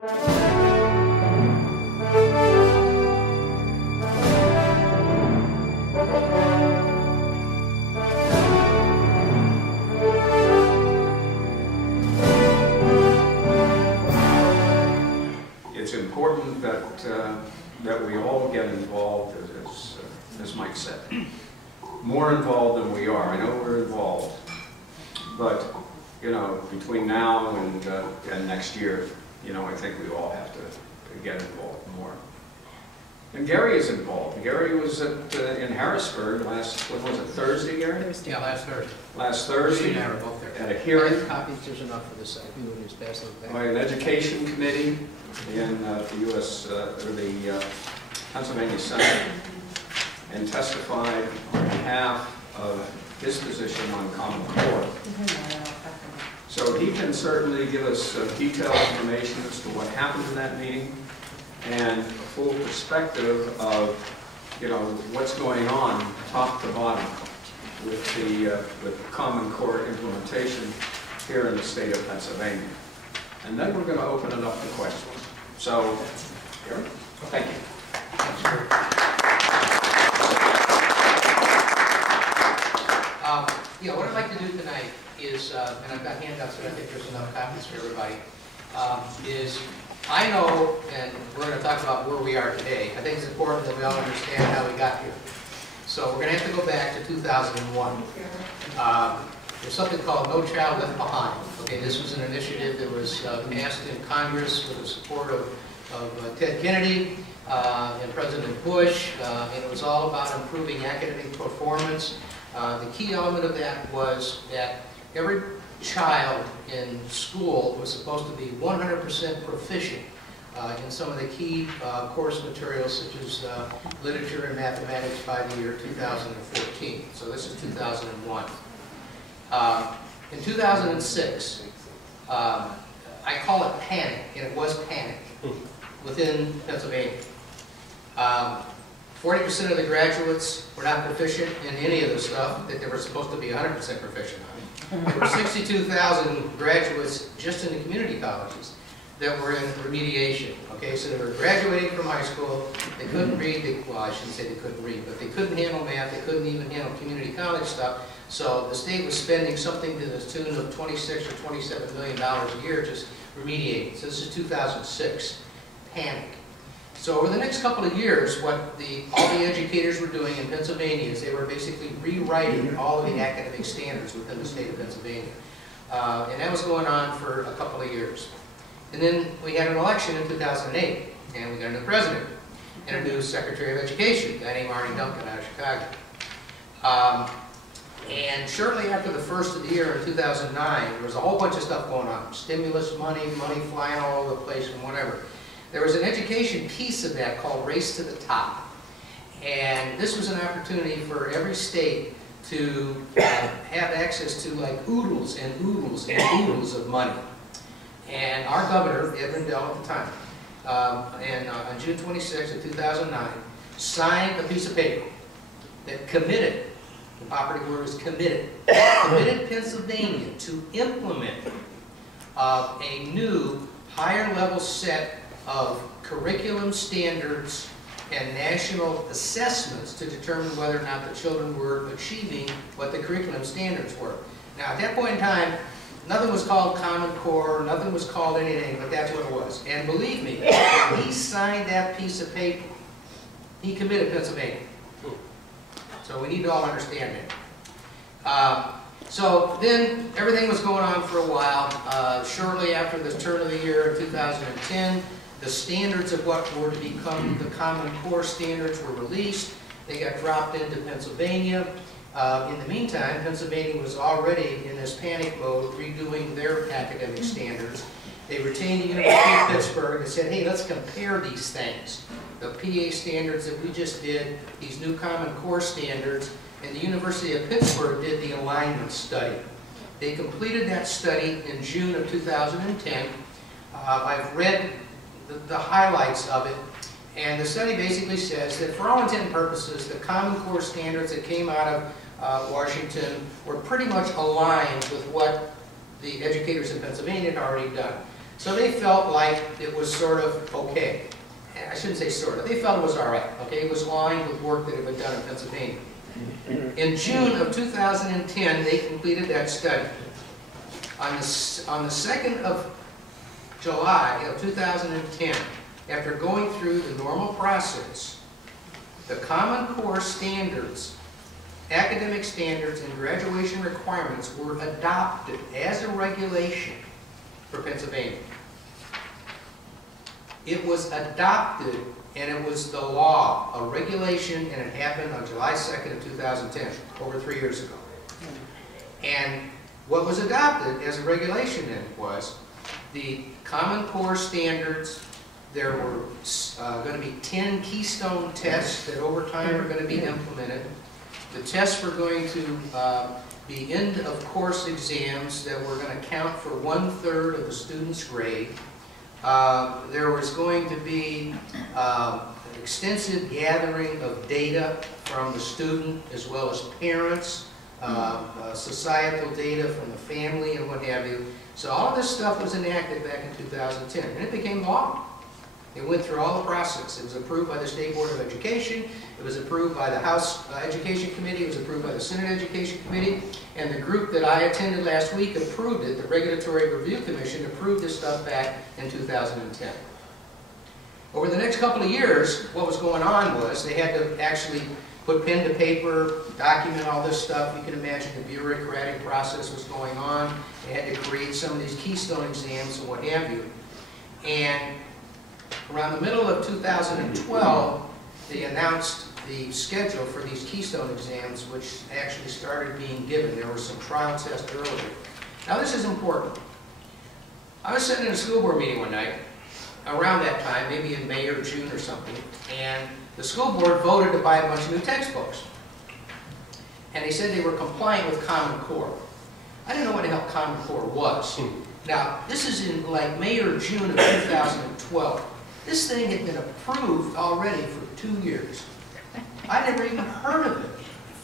It's important that we all get involved, as Mike said. More involved than we are. I know we're involved, but you know, between now and next year, you know, I think we all have to get involved more. And Gary is involved. Gary was in Harrisburg when was it, Thursday, Gary? Thursday. Yeah, last Thursday. Last Thursday. We and I were both there. At a hearing. Copies, there's enough for this side. We will just pass them back. By an education committee in the U.S. Or the Pennsylvania Senate, and testified on behalf of his position on Common Core. So he can certainly give us detailed information as to what happened in that meeting and a full perspective of, you know, what's going on top to bottom with the Common Core implementation here in the state of Pennsylvania. And then we're going to open it up to questions. So, Gary, thank you. Yeah, what I'd like to do tonight is, and I've got handouts, but I think there's enough copies for everybody, is I know, and we're going to talk about where we are today. I think it's important that we all understand how we got here. So we're going to have to go back to 2001. There's something called No Child Left Behind. Okay, this was an initiative that was passed in Congress with the support of Ted Kennedy and President Bush, and it was all about improving academic performance. The key element of that was that every child in school was supposed to be 100% proficient in some of the key course materials such as literature and mathematics by the year 2014. So this is 2001. In 2006, I call it panic, and it was panic within Pennsylvania. 40% of the graduates were not proficient in any of the stuff that they were supposed to be 100% proficient on. There were 62,000 graduates just in the community colleges that were in remediation. Okay, so they were graduating from high school, they couldn't read, well, I shouldn't say they couldn't read, but they couldn't handle math, they couldn't even handle community college stuff. So the state was spending something to the tune of $26 or $27 million a year just remediating. So this is 2006. Panic. So over the next couple of years, what all the educators were doing in Pennsylvania is they were basically rewriting all of the academic standards within the state of Pennsylvania. And that was going on for a couple of years. And then we had an election in 2008, and we got a new president and a new Secretary of Education, a guy named Arnie Duncan out of Chicago. And shortly after the first of the year in 2009, there was a whole bunch of stuff going on. Stimulus money flying all over the place and whatever. There was an education piece of that called Race to the Top. And this was an opportunity for every state to have access to like oodles and oodles and oodles of money. And our governor, Edwin Dell at the time, on June 26 of 2009, signed a piece of paper that committed, the operative word is committed, committed Pennsylvania to implement a new higher level set of curriculum standards and national assessments to determine whether or not the children were achieving what the curriculum standards were. Now, at that point in time, nothing was called Common Core, nothing was called anything, but that's what it was. And believe me, when he signed that piece of paper, he committed Pennsylvania. So we need to all understand that. So then everything was going on for a while. Shortly after the turn of the year in 2010, the standards of what were to become the Common Core standards were released. They got dropped into Pennsylvania. In the meantime, Pennsylvania was already in this panic mode, redoing their academic standards. They retained the University of Pittsburgh and said, hey, let's compare these things. The PA standards that we just did, these new Common Core standards, and the University of Pittsburgh did the alignment study. They completed that study in June of 2010. I've read the highlights of it, and the study basically says that for all intent and purposes, the Common Core standards that came out of Washington were pretty much aligned with what the educators in Pennsylvania had already done. So they felt like it was sort of okay. I shouldn't say sort of. They felt it was all right. Okay, it was aligned with work that had been done in Pennsylvania. In June of 2010, they completed that study. On the 2nd of July of 2010, after going through the normal process, the Common Core standards, academic standards, and graduation requirements were adopted as a regulation for Pennsylvania. It was adopted, and it was the law, a regulation, and it happened on July 2nd of 2010, over 3 years ago. And what was adopted as a regulation then was the Common Core standards. There were going to be 10 keystone tests that over time are going to be implemented. The tests were going to be end-of-course exams that were going to count for 1/3 of the student's grade. There was going to be an extensive gathering of data from the student as well as parents, societal data from the family and what have you. So all of this stuff was enacted back in 2010, and it became law. It went through all the process. It was approved by the State Board of Education. It was approved by the House Education Committee. It was approved by the Senate Education Committee. And the group that I attended last week approved it. The Regulatory Review Commission approved this stuff back in 2010. Over the next couple of years, what was going on was they had to actually put pen to paper, document all this stuff. You can imagine the bureaucratic process was going on. They had to create some of these keystone exams and what have you. And around the middle of 2012, they announced the schedule for these keystone exams, which actually started being given. There were some trial tests earlier. Now this is important. I was sitting in a school board meeting one night, around that time, maybe in May or June or something, and the school board voted to buy a bunch of new textbooks. And they said they were compliant with Common Core. I didn't know what the hell Common Core was. Now, this is in like May or June of 2012. This thing had been approved already for 2 years. I never even heard of it.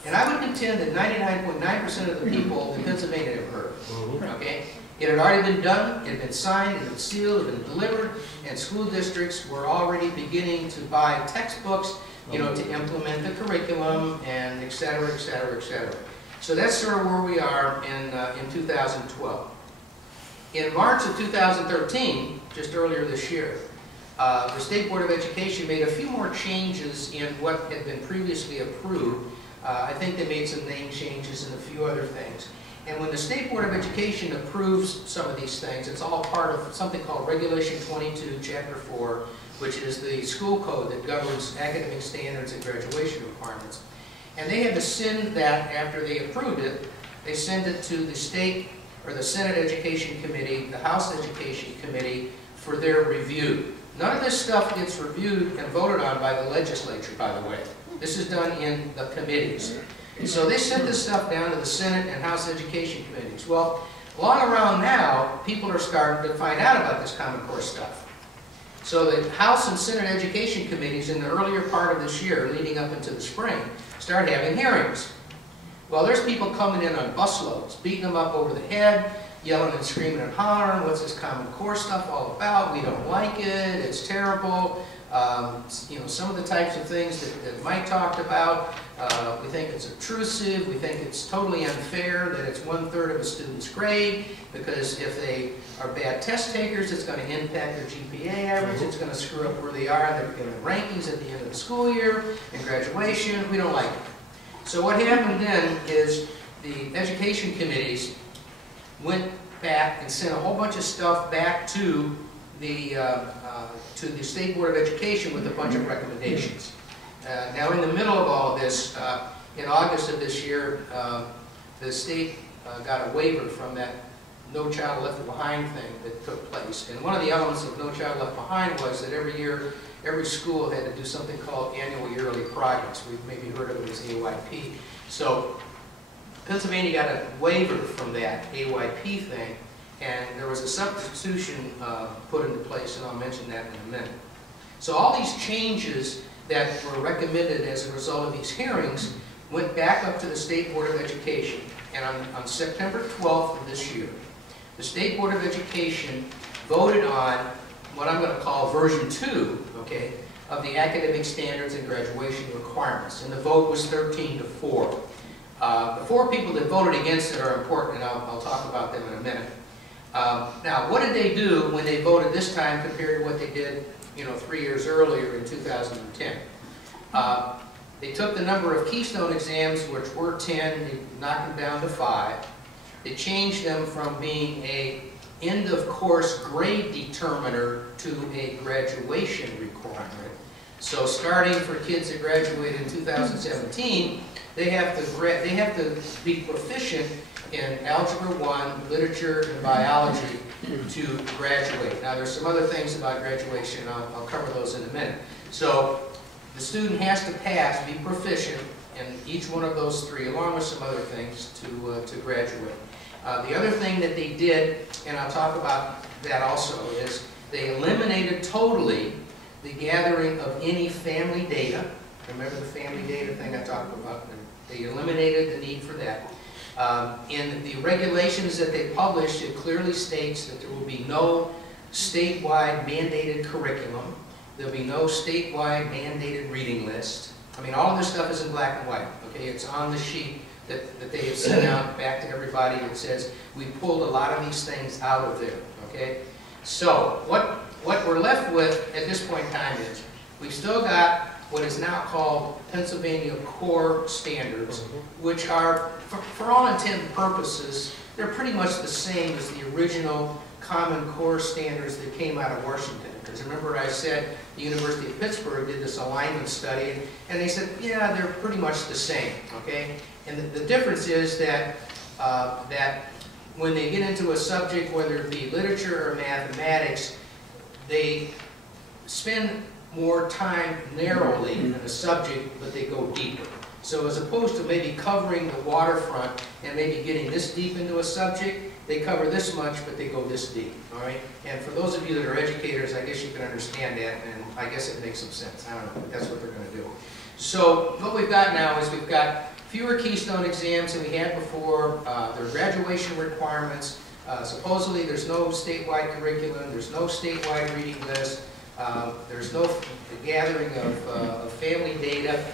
And I would contend that 99.9% of the people in Pennsylvania have heard of it. Okay? It had already been done, it had been signed, it had been sealed, it had been delivered, and school districts were already beginning to buy textbooks, you know, to implement the curriculum, and et cetera, et cetera, et cetera. So that's sort of where we are in 2012. In March of 2013, just earlier this year, the State Board of Education made a few more changes in what had been previously approved. I think they made some name changes and a few other things. And when the State Board of Education approves some of these things, it's all part of something called Regulation 22, Chapter 4, which is the school code that governs academic standards and graduation requirements. And they had to send that, after they approved it, they send it to the State or the Senate Education Committee, the House Education Committee, for their review. None of this stuff gets reviewed and voted on by the legislature, by the way. This is done in the committees. So they sent this stuff down to the Senate and House Education Committees. Well, along around now, people are starting to find out about this Common Core stuff. So the House and Senate Education Committees in the earlier part of this year, leading up into the spring, start having hearings. Well, there's people coming in on busloads, beating them up over the head, yelling and screaming and hollering, what's this Common Core stuff all about? We don't like it, it's terrible. You know, some of the types of things that Mike talked about, we think it's obtrusive, we think it's totally unfair that it's 1/3 of a student's grade, because if they are bad test takers, it's going to impact their GPA average, it's going to screw up where they are in the rankings at the end of the school year, and graduation. We don't like it. So what happened then is the education committees went back and sent a whole bunch of stuff back to the State Board of Education with a bunch of recommendations. Now, in the middle of all of this, in August of this year, the state got a waiver from that No Child Left Behind thing that took place. And one of the elements of No Child Left Behind was that every year, every school had to do something called annual yearly progress. We've maybe heard of it as AYP. So Pennsylvania got a waiver from that AYP thing, and there was a substitution put into place, and I'll mention that in a minute. So all these changes that were recommended as a result of these hearings went back up to the State Board of Education. And on September 12th of this year, the State Board of Education voted on what I'm going to call version 2, okay, of the academic standards and graduation requirements. And the vote was 13-4. The 4 people that voted against it are important, and I'll talk about them in a minute. Now, what did they do when they voted this time compared to what they did, 3 years earlier in 2010? They took the number of Keystone exams, which were 10, they knocked them down to 5. They changed them from being a end-of-course grade determiner to a graduation requirement. So starting for kids that graduate in 2017, they have to be proficient in Algebra 1, Literature, and Biology to graduate. Now there's some other things about graduation, I'll cover those in a minute. So the student has to pass, be proficient in each one of those 3, along with some other things to graduate. The other thing that they did, and I'll talk about that also, is they eliminated totally the gathering of any family data. Remember the family data thing I talked about? They eliminated the need for that. In the regulations that they published, it clearly states that there will be no statewide mandated curriculum. There'll be no statewide mandated reading list. I mean, all of this stuff is in black and white. Okay, it's on the sheet that they have sent out back to everybody. It says we pulled a lot of these things out of there. Okay, so what we're left with at this point in time is we've still got what is now called Pennsylvania Core Standards, which are, for all intent and purposes, they're pretty much the same as the original Common Core Standards that came out of Washington. Because remember I said the University of Pittsburgh did this alignment study, and they said, yeah, they're pretty much the same, okay? And the difference is that, that when they get into a subject, whether it be literature or mathematics, they spend more time narrowly in a subject, but they go deeper. So as opposed to maybe covering the waterfront and maybe getting this deep into a subject, they cover this much, but they go this deep, all right? And for those of you that are educators, I guess you can understand that, and I guess it makes some sense. I don't know, but that's what they're going to do. So what we've got now is we've got fewer Keystone exams than we had before. There are graduation requirements. Supposedly there's no statewide curriculum, there's no statewide reading list, there's no gathering of family data,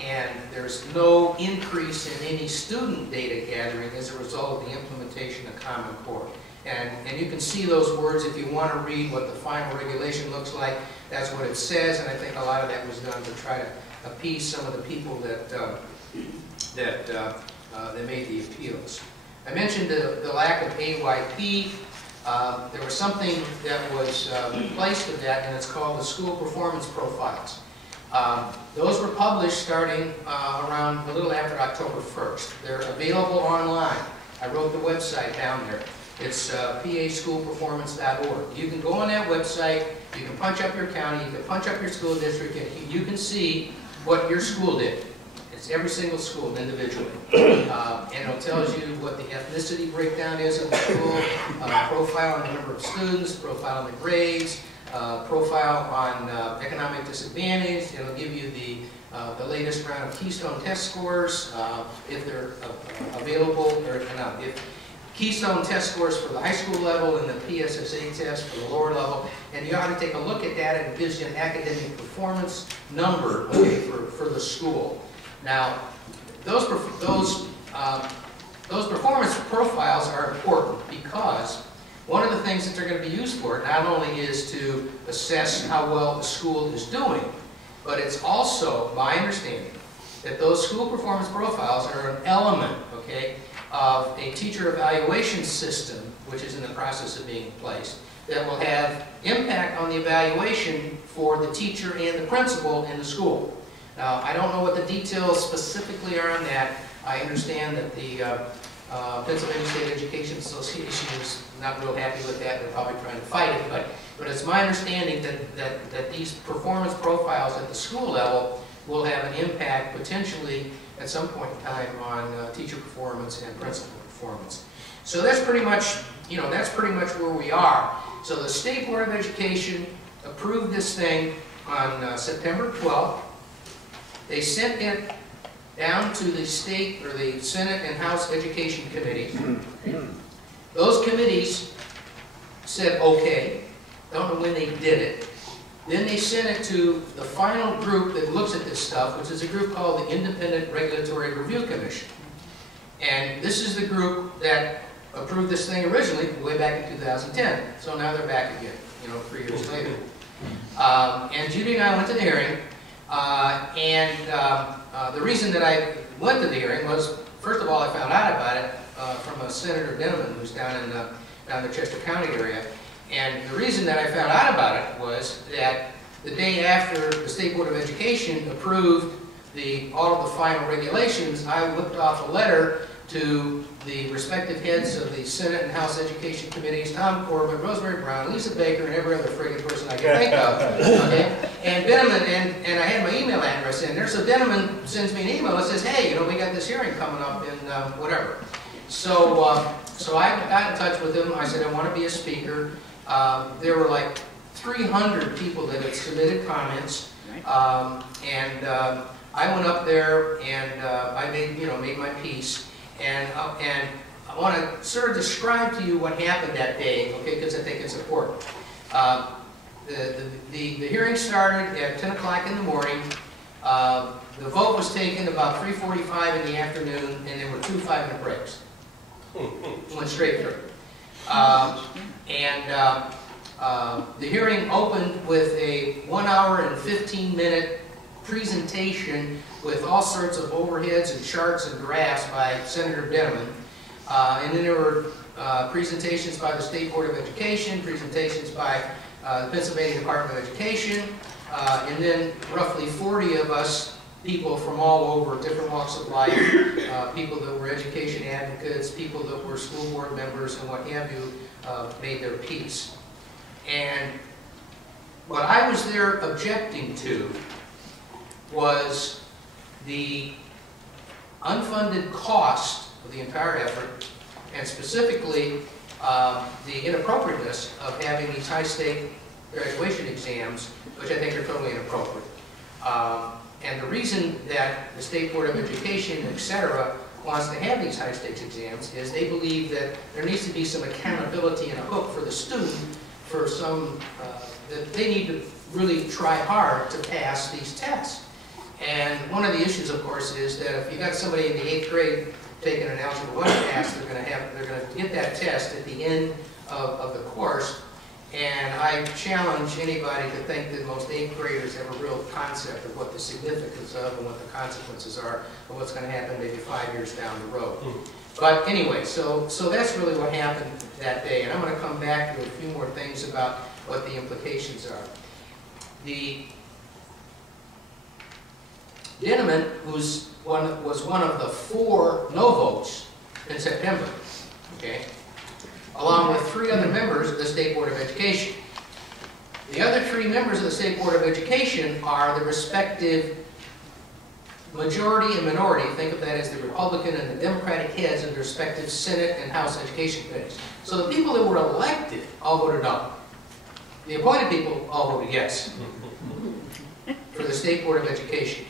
and there's no increase in any student data gathering as a result of the implementation of Common Core. And you can see those words if you want to read what the final regulation looks like. That's what it says, and I think a lot of that was done to try to appease some of the people that made the appeals. I mentioned the lack of AYP. There was something that was replaced with that, and it's called the School Performance Profiles. Those were published starting around a little after October 1st. They're available online. I wrote the website down there. It's paschoolperformance.org. You can go on that website, you can punch up your county, you can punch up your school district, and you can see what your school did. It's every single school individually. And it tells you what the ethnicity breakdown is of the school, profile on the number of students, profile on the grades, profile on economic disadvantage. It'll give you the latest round of Keystone test scores, if they're available, or if Keystone test scores for the high school level and the PSSA test for the lower level. And you ought to take a look at that, and it gives you an academic performance number, okay, for the school. Now, those performance profiles are important because one of the things that they're going to be used for not only is to assess how well the school is doing, but it's also, my understanding, that those school performance profiles are an element, okay, of a teacher evaluation system, which is in the process of being placed, that will have impact on the evaluation for the teacher and the principal in the school. Now, I don't know what the details specifically are on that. I understand that the Pennsylvania State Education Association is not real happy with that. They're probably trying to fight it, but it's my understanding that these performance profiles at the school level will have an impact potentially at some point in time on teacher performance and principal performance. So that's pretty much, that's pretty much where we are. So the State Board of Education approved this thing on September 12th. They sent it down to the state, or the Senate and House Education Committees. Those committees said okay. Don't know when they did it. Then they sent it to the final group that looks at this stuff, which is a group called the Independent Regulatory Review Commission. And this is the group that approved this thing originally way back in 2010. So now they're back again, 3 years later. And Judy and I went to the hearing. The reason that I went to the hearing was, first of all, I found out about it from a Senator Denneman who's down in the Chester County area. And the reason that I found out about it was that the day after the State Board of Education approved all of the final regulations, I whipped off a letter to the respective heads of the Senate and House Education Committees, Tom Corbett, Rosemary Brown, Lisa Baker, and every other friggin' person I can think of. Okay? And Denneman, and I had my email address in there, so Denneman sends me an email that says, hey, we got this hearing coming up in whatever. So I got in touch with him. I said, I want to be a speaker. There were like 300 people that had submitted comments, I went up there and I made my piece, and I want to sort of describe to you what happened that day, okay? Because I think it's important. The hearing started at 10 o'clock in the morning. The vote was taken about 3:45 in the afternoon, and there were 2 5-minute breaks. Went straight through. The hearing opened with a 1 hour and 15-minute presentation with all sorts of overheads and charts and graphs by Senator Denneman. And then there were presentations by the State Board of Education, presentations by the Pennsylvania Department of Education, and then roughly 40 of us, people from all over, different walks of life, people that were education advocates, people that were school board members, and what have you, made their piece. And what I was there objecting to was the unfunded cost of the entire effort, and specifically the inappropriateness of having these high-stake graduation exams, which I think are totally inappropriate. And the reason that the State Board of Education, etc., wants to have these high-stakes exams is they believe that there needs to be some accountability and a hook for the student for some, that they need to really try hard to pass these tests. And one of the issues, of course, is that if you got somebody in the 8th grade taking an Algebra 1 class, they're going to get that test at the end of the course. And I challenge anybody to think that most 8th graders have a real concept of what the significance of and what the consequences are of what's going to happen maybe 5 years down the road. But anyway, so that's really what happened that day. And I'm going to come back to a few more things about what the implications are. The Denneman, was one of the 4 no votes in September, okay, along with 3 other members of the State Board of Education. The other 3 members of the State Board of Education are the respective majority and minority. Think of that as the Republican and the Democratic heads of the respective Senate and House Education committees. So the people that were elected all voted no. The appointed people all voted yes for the State Board of Education.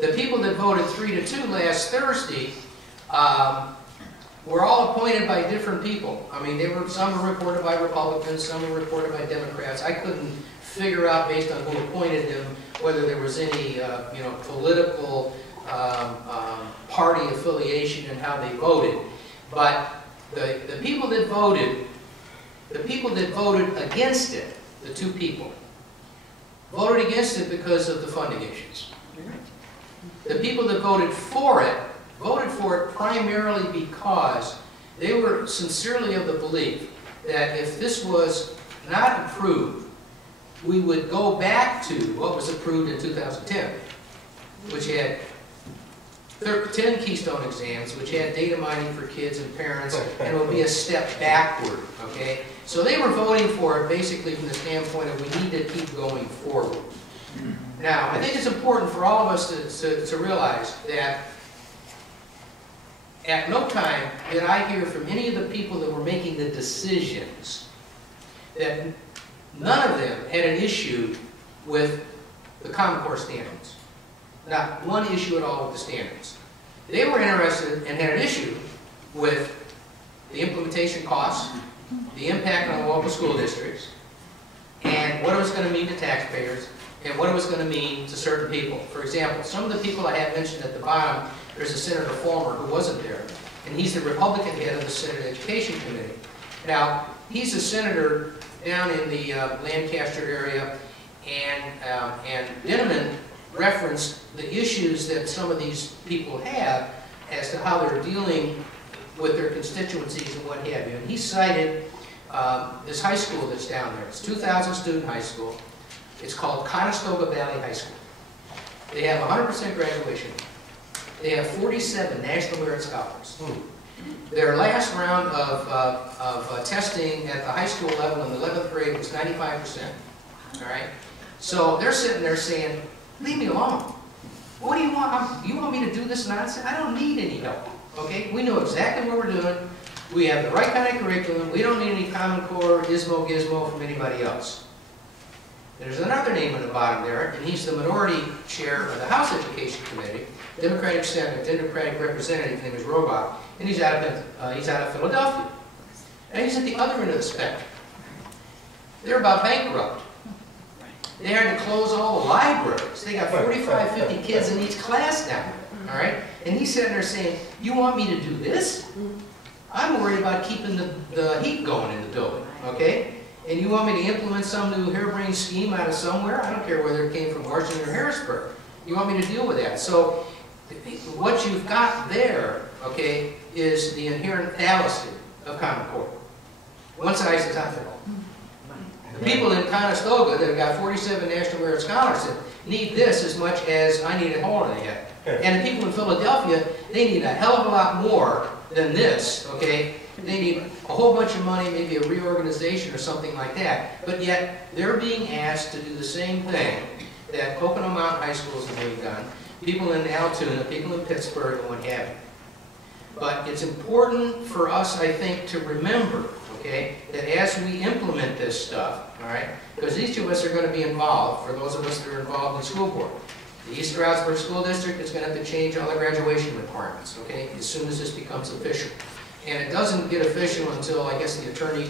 The people that voted 3-2 last Thursday were all appointed by different people. I mean, some were reported by Republicans, some were reported by Democrats. I couldn't figure out, based on who appointed them, whether there was any political party affiliation in how they voted. But the people that voted against it, the 2 people, voted against it because of the funding issues. The people that voted for it primarily because they were sincerely of the belief that if this was not approved, we would go back to what was approved in 2010, which had 10 Keystone exams, which had data mining for kids and parents, and it would be a step backward, okay? So they were voting for it basically from the standpoint of we need to keep going forward. Now, I think it's important for all of us to realize that at no time did I hear from any of the people that were making the decisions that none of them had an issue with the Common Core standards. Not one issue at all with the standards. They were interested and had an issue with the implementation costs the impact on local school districts, and what it was going to mean to taxpayers, and what it was going to mean to certain people. For example, some of the people I have mentioned at the bottom, there's a Senator Fulmer who wasn't there, and he's the Republican head of the Senate Education Committee. Now, he's a senator down in the Lancaster area, and Dinniman referenced the issues that some of these people have as to how they're dealing with their constituencies and what have you. And he cited this high school that's down there. It's a 2,000 student high school. It's called Conestoga Valley High School. They have 100% graduation. They have 47 National Merit Scholars. Their last round of testing at the high school level in the 11th grade was 95%. All right? So they're sitting there saying, leave me alone. What do you want? You want me to do this nonsense? I don't need any help. Okay? We know exactly what we're doing. We have the right kind of curriculum. We don't need any Common Core, gizmo from anybody else. There's another name on the bottom there, and he's the minority chair of the House Education Committee, Democratic Senate, Democratic representative. His name is Robach, and he's out of Philadelphia. And he's at the other end of the spectrum. They're about bankrupt. They had to close all the libraries. They got 45, 50 kids in each class now. All right? And he's sitting there saying, you want me to do this? I'm worried about keeping the heat going in the building. Okay? And you want me to implement some new harebrained scheme out of somewhere? I don't care whether it came from Washington or Harrisburg. You want me to deal with that? So what you've got there, okay, is the inherent fallacy of Common Core. One size does not fit all. The people in Conestoga that have got 47 National Merit Scholars need this as much as I need a hole in the head. And the people in Philadelphia, they need a hell of a lot more than this, okay? They need a whole bunch of money, maybe a reorganization or something like that. But yet, they're being asked to do the same thing that Pocono Mountain High Schools have being done, people in Altoona, people in Pittsburgh, and what have you. But it's important for us, I think, to remember, okay, that as we implement this stuff, all right, because each of us are going to be involved, for those of us that are involved in school board. The East Stroudsburg School District is going to have to change all the graduation requirements, okay, as soon as this becomes official. And it doesn't get official until, I guess, the Attorney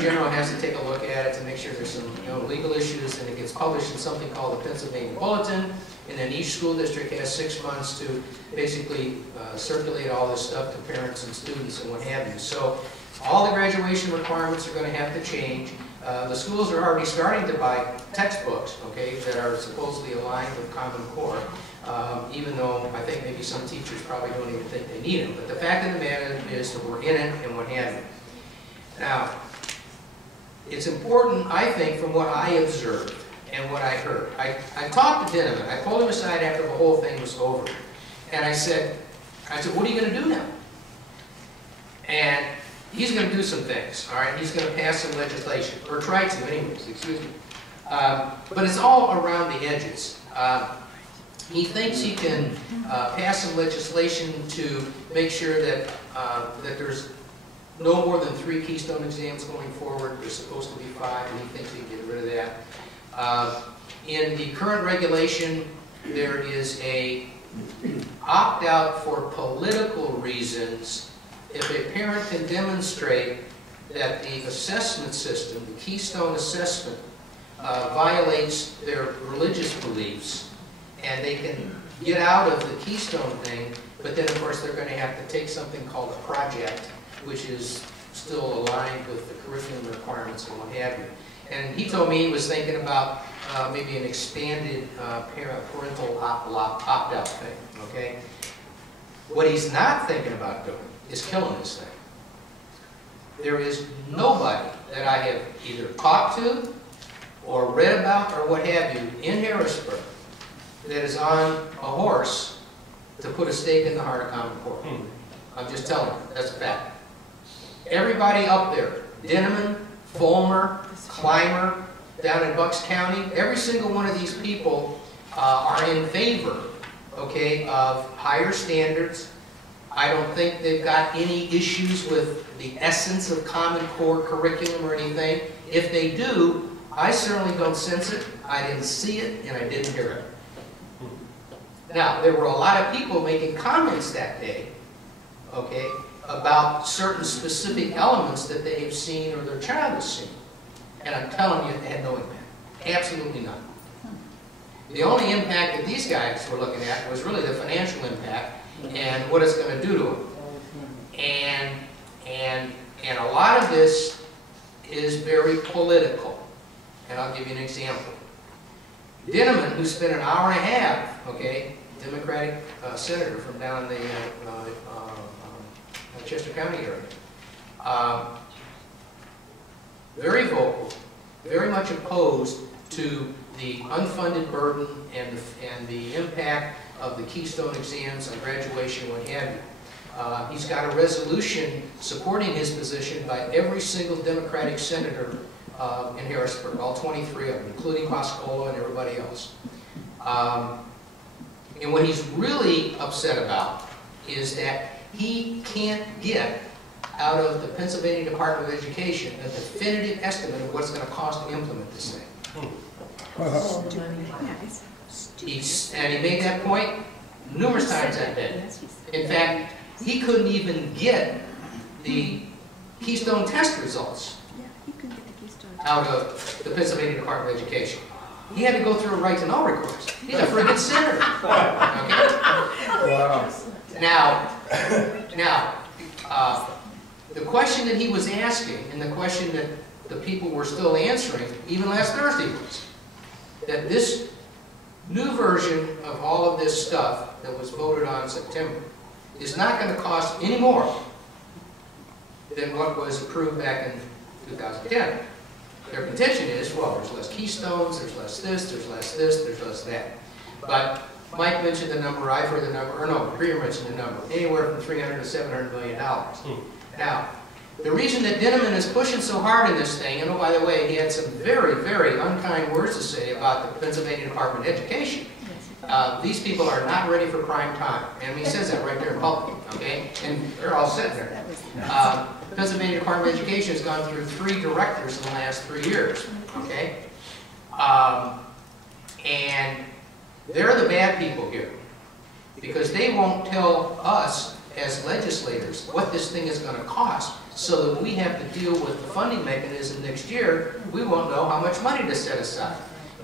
General has to take a look at it to make sure there's some legal issues, and it gets published in something called the Pennsylvania Bulletin, and then each school district has 6 months to basically circulate all this stuff to parents and students and what have you. So all the graduation requirements are going to have to change. The schools are already starting to buy textbooks, okay, that are supposedly aligned with Common Core. Even though I think maybe some teachers probably don't even think they need them. But the fact of the matter is that we're in it and what have you. Now, it's important, I think, from what I observed and what I heard. I talked to Dinniman. I pulled him aside after the whole thing was over. And I said, what are you going to do now? And he's going to do some things, all right? He's going to pass some legislation, or try to anyways, excuse me. But it's all around the edges. He thinks he can pass some legislation to make sure that, that there's no more than 3 Keystone exams going forward. There's supposed to be 5, and he thinks he can get rid of that. In the current regulation, there is a opt-out for political reasons if a parent can demonstrate that the assessment system, the Keystone assessment, violates their religious beliefs, and they can get out of the Keystone thing, but then of course they're going to have to take something called a project, which is still aligned with the curriculum requirements and what have you. And he told me he was thinking about maybe an expanded parental opt-out thing, okay? What he's not thinking about doing is killing this thing. There is nobody that I have either talked to or read about or what have you in Harrisburg that is on a horse to put a stake in the heart of Common Core. I'm just telling you, that's a fact. Everybody up there, Dinniman, Fulmer, Clymer, down in Bucks County, every single one of these people are in favor, okay, of higher standards. I don't think they've got any issues with the essence of Common Core curriculum or anything. If they do, I certainly don't sense it, I didn't see it, and I didn't hear it. Now, there were a lot of people making comments that day, okay, about certain specific elements that they have seen or their child has seen. And I'm telling you, it had no impact. Absolutely none. The only impact that these guys were looking at was really the financial impact and what it's going to do to them. And a lot of this is very political. And I'll give you an example. Dinniman, who spent an hour and a half, okay, Democratic senator from down in the Chester County area, very vocal, very much opposed to the unfunded burden and the impact of the Keystone exams on graduation, what have you. He's got a resolution supporting his position by every single Democratic senator in Harrisburg, all 23 of them, including Pocono and everybody else. And what he's really upset about is that he can't get out of the Pennsylvania Department of Education a definitive estimate of what it's going to cost to implement this thing. And he made that point numerous times that day. In fact, he couldn't even get the Keystone test results out of the Pennsylvania Department of Education. He had to go through a right to know request. He's a friggin' senator. Okay? Wow. Now, the question that he was asking, and the question that the people were still answering, even last Thursday, was that this new version of all of this stuff that was voted on in September is not going to cost any more than what was approved back in 2010. Their contention is, well, there's less Keystones, there's less this, there's less this, there's less that. But Mike mentioned the number, I've heard the number, or no, Greer mentioned the number, anywhere from $300 to $700 million. Now, the reason that Dinniman is pushing so hard in this thing, and oh, by the way, he had some very, very unkind words to say about the Pennsylvania Department of Education. These people are not ready for prime time. And he says that right there in public, okay? And they're all sitting there. The Pennsylvania Department of Education has gone through 3 directors in the last 3 years, okay? And they're the bad people here, because they won't tell us as legislators what this thing is going to cost, so that when we have to deal with the funding mechanism next year, we won't know how much money to set aside.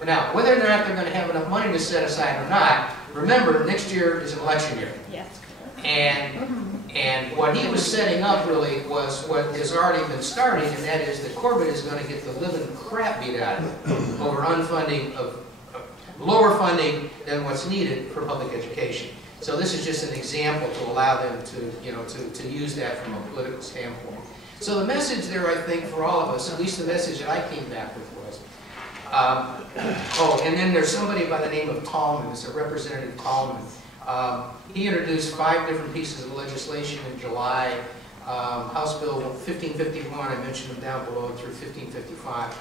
Now, whether or not they're going to have enough money to set aside or not, remember, next year is an election year. Yes. And what he was setting up really was what has already been starting, and that is that Corbett is going to get the living crap beat out of him over unfunding of lower funding than what's needed for public education. So this is just an example to allow them to, to use that from a political standpoint. So the message there, I think, for all of us, at least the message that I came back with was, oh, and then there's somebody by the name of Tallman, it's a Representative Tallman. He introduced 5 different pieces of legislation in July. House Bill 1551, I mentioned them down below, through 1555.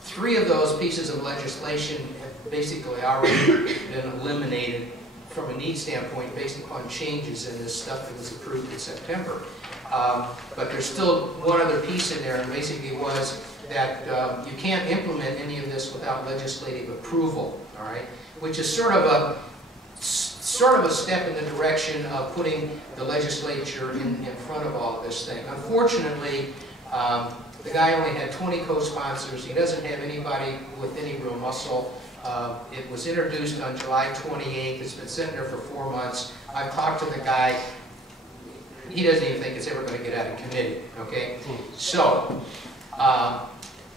3 of those pieces of legislation have basically already been eliminated from a need standpoint based upon changes in this stuff that was approved in September. But there's still one other piece in there, and basically was that you can't implement any of this without legislative approval, all right? Which is sort of a step in the direction of putting the legislature in front of all of this thing. Unfortunately, the guy only had 20 co-sponsors. He doesn't have anybody with any real muscle. It was introduced on July 28th. It's been sitting there for 4 months. I've talked to the guy. He doesn't even think it's ever going to get out of committee, okay? So,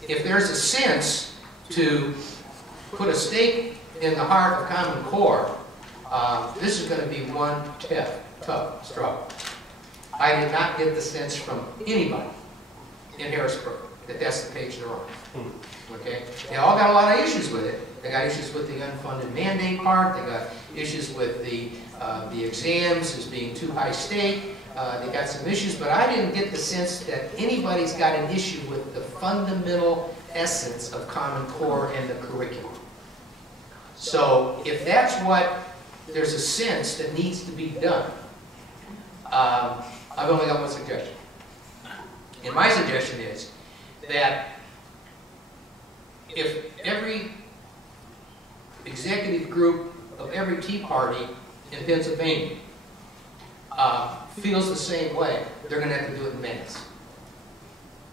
if there's a sense to put a stake in the heart of Common Core, this is going to be one tough struggle. I did not get the sense from anybody in Harrisburg that that's the page they're on. Okay? They all got a lot of issues with it. They got issues with the unfunded mandate part. They got issues with the exams as being too high stake. They got some issues, but I didn't get the sense that anybody's got an issue with the fundamental essence of Common Core and the curriculum. So if that's what there's a sense that needs to be done, I've only got one suggestion. And my suggestion is that if every executive group of every Tea Party in Pennsylvania feels the same way, they're going to have to do it in minutes.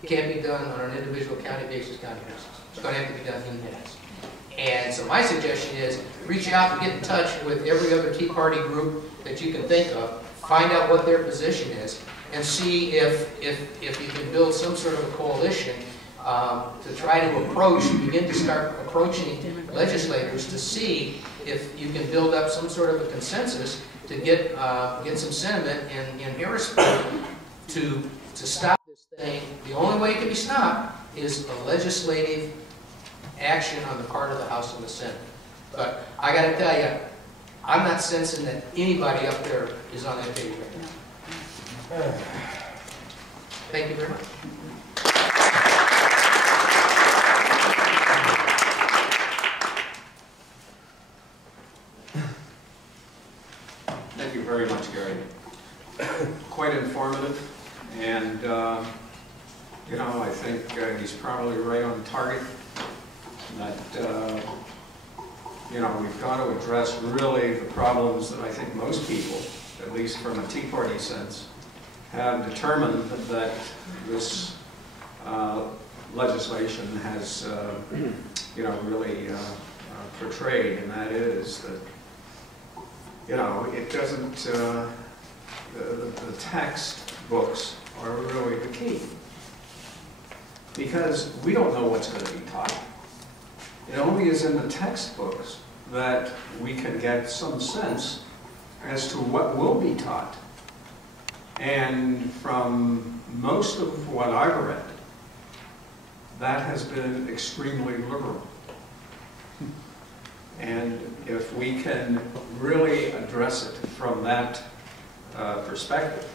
Can't be done on an individual county basis, It's going to have to be done in minutes. And so my suggestion is reach out and get in touch with every other Tea Party group that you can think of, find out what their position is, and see if you can build some sort of a coalition to try to begin to start approaching legislators to see if you can build up some sort of a consensus to get some sentiment in Harrisburg to stop this thing. The only way it can be stopped is a legislative action on the part of the House and the Senate. But I got to tell you, I'm not sensing that anybody up there is on that page right now. Thank you very much. Thank you very much, Gary. Quite informative, and you know, I think he's probably right on target. That you know, we've got to address really the problems that I think most people, at least from a Tea Party sense, have determined that this legislation has you know, really portrayed, and that is that, you know, it doesn't, the textbooks are really the key. Because we don't know what's going to be taught. It only is in the textbooks that we can get some sense as to what will be taught. And from most of what I've read, that has been extremely liberal. And if we can really address it from that perspective,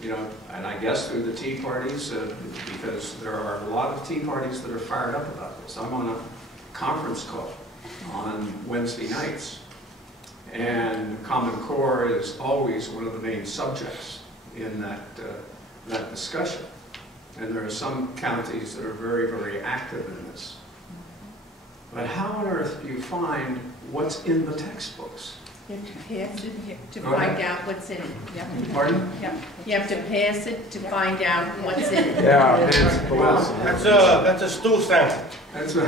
you know, and I guess through the Tea Parties, because there are a lot of Tea Parties that are fired up about this. I'm on a conference call on Wednesday nights, and Common Core is always one of the main subjects in that discussion. And there are some counties that are very, very active in this. But how on earth do you find what's in the textbooks? You have to pass it to find out what's in it. Yep. Pardon? Yep. You have to pass it to find out what's in it. Yeah, that's a stool sample. That's a...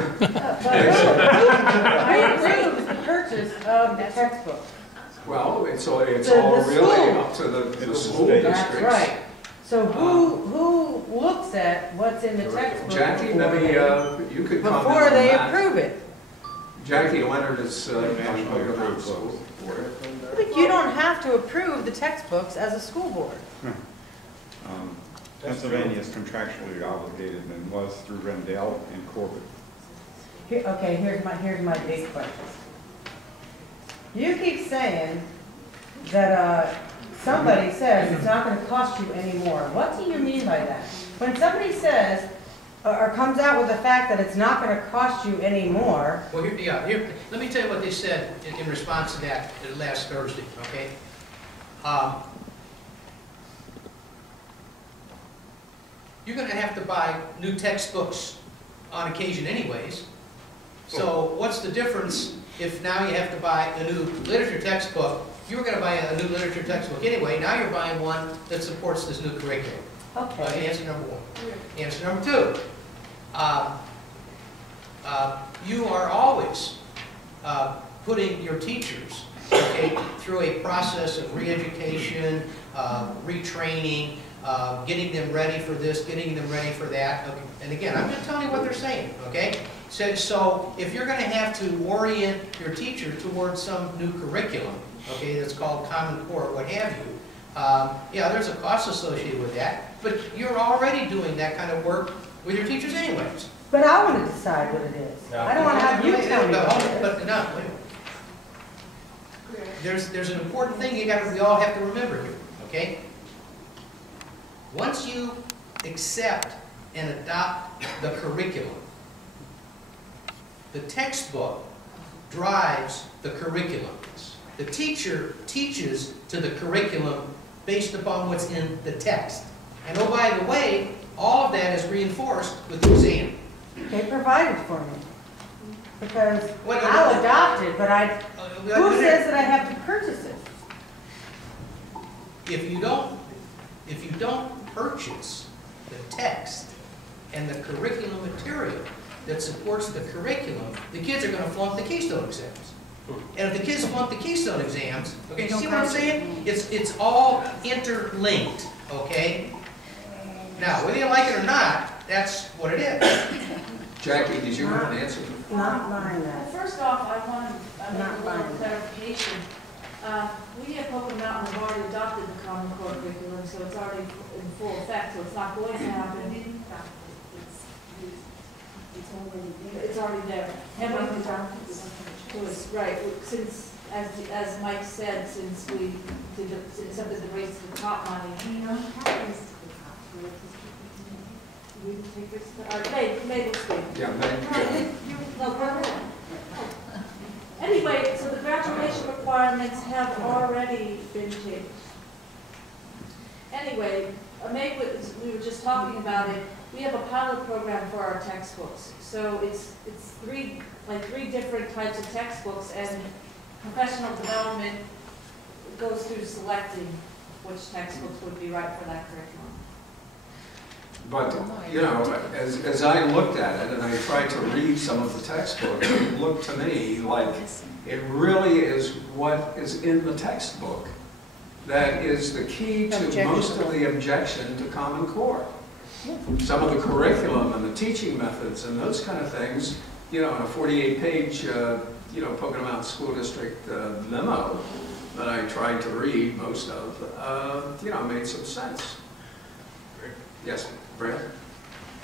I agree with the purchase of the textbook. Well, it's all really school. up to the school districts. That's right. So who looks at what's in the textbook Jackie, maybe you could comment before on they that. approve it? Jackie Leonard is on the school board. But you don't have to approve the textbooks as a school board. Pennsylvania is contractually obligated and was through Rendell and Corbett. Okay, here's my big question. You keep saying that somebody says it's not going to cost you any more. What do you mean by that? When somebody says or comes out with the fact that it's not going to cost you any more. Well, here, let me tell you what they said in response to that last Thursday, okay? You're going to have to buy new textbooks on occasion anyways. So what's the difference if now you have to buy a new literature textbook? You were going to buy a new literature textbook anyway. Now you're buying one that supports this new curriculum. Okay. Answer number one. Answer number two. You are always putting your teachers, okay, through a process of re-education, retraining, getting them ready for this, getting them ready for that. Okay. And again, I'm just telling you what they're saying, okay? So if you're going to have to orient your teacher towards some new curriculum, okay, that's called Common Core, what have you, yeah, there's a cost associated with that, but you're already doing that kind of work with your teachers anyways. But I want to decide what it is. I don't want to have you tell me what it is. But no, wait a minute. There's an important thing we all have to remember here, okay? Once you accept and adopt the curriculum, the textbook drives the curriculum. The teacher teaches to the curriculum based upon what's in the text. And oh, by the way, all of that is reinforced with the exam. They provided for me. Because I'll adopt it, but who says that I have to purchase it? If you don't purchase the text and the curriculum material that supports the curriculum, the kids are going to flunk the Keystone exams. And if the kids flunk the Keystone exams, okay, see what I'm saying? It's all interlinked, okay? Now, whether you like it or not, that's what it is. Jackie, did you have an answer? Not mine, that. First off, I want to make a little clarification. We at Pocono Mountain have already adopted the Common Core curriculum, so it's already in full effect, so it's not going to happen. It's already there. So it's right, since, as Mike said, since we accepted the raise to the top money. Mabel speak. Yeah, Meg. No, go ahead. Anyway, so the graduation requirements have already been changed. Anyway, we were just talking about it. We have a pilot program for our textbooks. So it's three different types of textbooks, and professional development goes through selecting which textbooks would be right for that curriculum. But, you know, as I looked at it and I tried to read some of the textbook, it looked to me like it really is what is in the textbook that is the key to most of the objection to Common Core. Some of the curriculum and the teaching methods and those kind of things, you know, in a 48-page, you know, Pocono Mountain School District memo that I tried to read most of, you know, made some sense. Yes, Brad?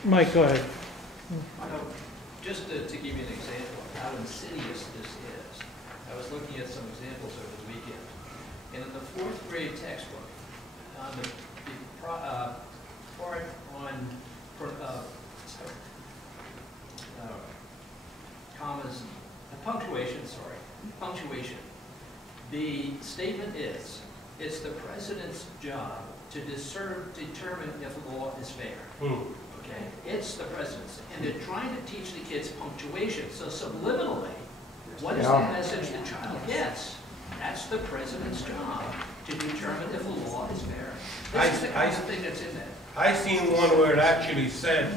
Mike, go ahead. Just to give you an example of how insidious this is, I was looking at some examples over the weekend. And in the 4th grade textbook, on the part on commas, punctuation, the statement is, it's the president's job to determine if the law is fair. Okay, it's the president's, and they're trying to teach the kids punctuation. So subliminally, what is the message the child gets? That's the president's job to determine if the law is fair. This is the kind of thing that's in there. I seen one where it actually said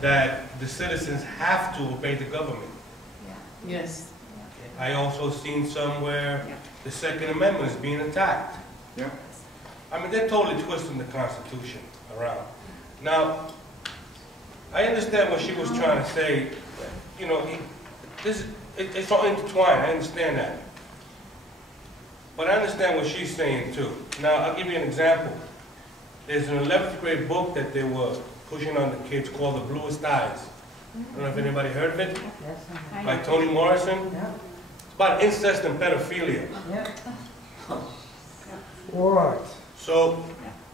that the citizens have to obey the government. Yes. I also seen somewhere the Second Amendment is being attacked. Yeah. I mean, they're totally twisting the Constitution around. Now, I understand what she was trying to say. You know, it's all intertwined. I understand that. But I understand what she's saying too. Now, I'll give you an example. There's an 11th grade book that they were pushing on the kids called The Bluest Eyes. I don't know if anybody heard of it. Yes. By Toni Morrison. Yeah. It's about incest and pedophilia. Yeah. What? So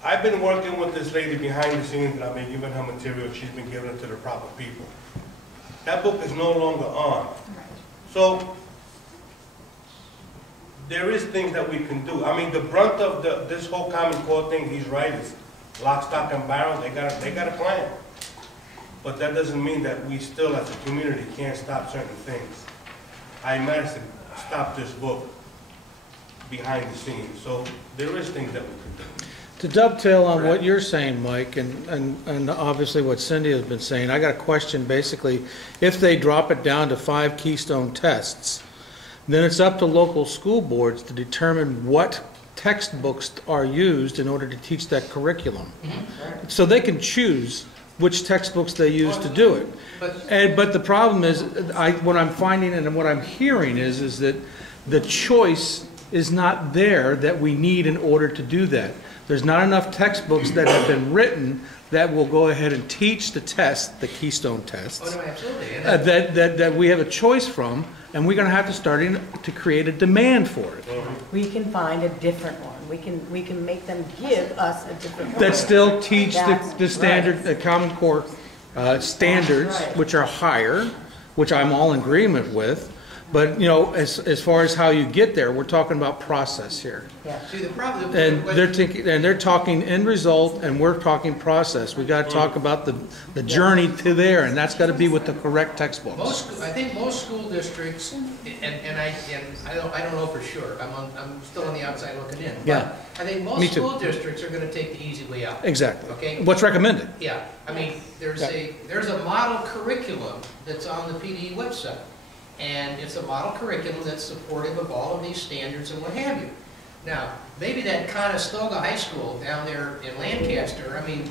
I've been working with this lady behind the scenes, and I've been giving her material. She's been giving it to the proper people. That book is no longer on. So there is things that we can do. I mean, the brunt of this whole Common Core thing, he's right, is lock, stock, and barrel. They got a plan. But that doesn't mean that we still, as a community, can't stop certain things. I managed to stop this book behind the scenes. So there is things that we can do. To dovetail on what you're saying, Mike, and obviously what Cindy has been saying, I got a question basically. If they drop it down to 5 keystone tests, then it's up to local school boards to determine what textbooks are used in order to teach that curriculum. So they can choose which textbooks they use to do it. But the problem is, what I'm finding and what I'm hearing is that the choice is not there that we need in order to do that. There's not enough textbooks that have been written that will go ahead and teach the test, the keystone tests, Oh, no, absolutely. that we have a choice from, and we're going to have to start to create a demand for it. We can find a different one. We can make them give us a different one. That still teach That's the standard, the Common Core standards, That's right. which are higher, which I'm all in agreement with, But, you know, as far as how you get there, we're talking about process here. Yeah. See, the problem. And they're talking end result, and we're talking process. We gotta talk about the journey to there, and that's gotta be with the correct textbooks. I think most school districts, and I don't know for sure, I'm still on the outside looking in. Yeah. But I think Me most too. school districts are gonna take the easy way out. Exactly. Okay? What's recommended? Yeah, I mean, there's Yeah. there's a model curriculum that's on the PD website. And it's a model curriculum that's supportive of all of these standards and what have you. Now, maybe that Conestoga High School down there in Lancaster, I mean,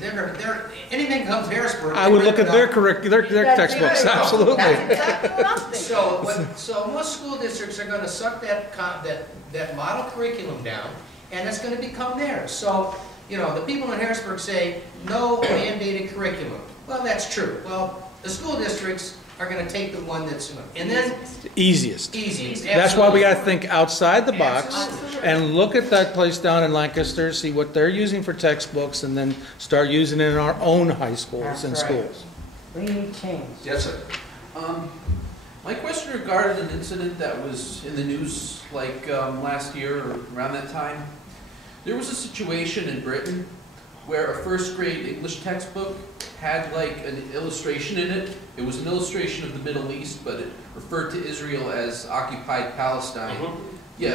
anything comes to Harrisburg. I would look at their textbooks, That's absolutely. exactly what I'm thinking. So most school districts are gonna suck that model curriculum down, and it's gonna become theirs. So, you know, the people in Harrisburg say, no mandated curriculum. Well, that's true. Well, the school districts are gonna take the one that's, and then Easiest. easiest. That's why we absolutely. gotta think outside the box Absolutely. and look at that place down in Lancaster, see what they're using for textbooks, and then start using it in our own high schools and That's right. schools. We need change. Yes, sir. My question regarded an incident that was in the news like last year or around that time. There was a situation in Britain where a first grade English textbook had like an illustration in it. It was an illustration of the Middle East, but it referred to Israel as occupied Palestine. Yeah,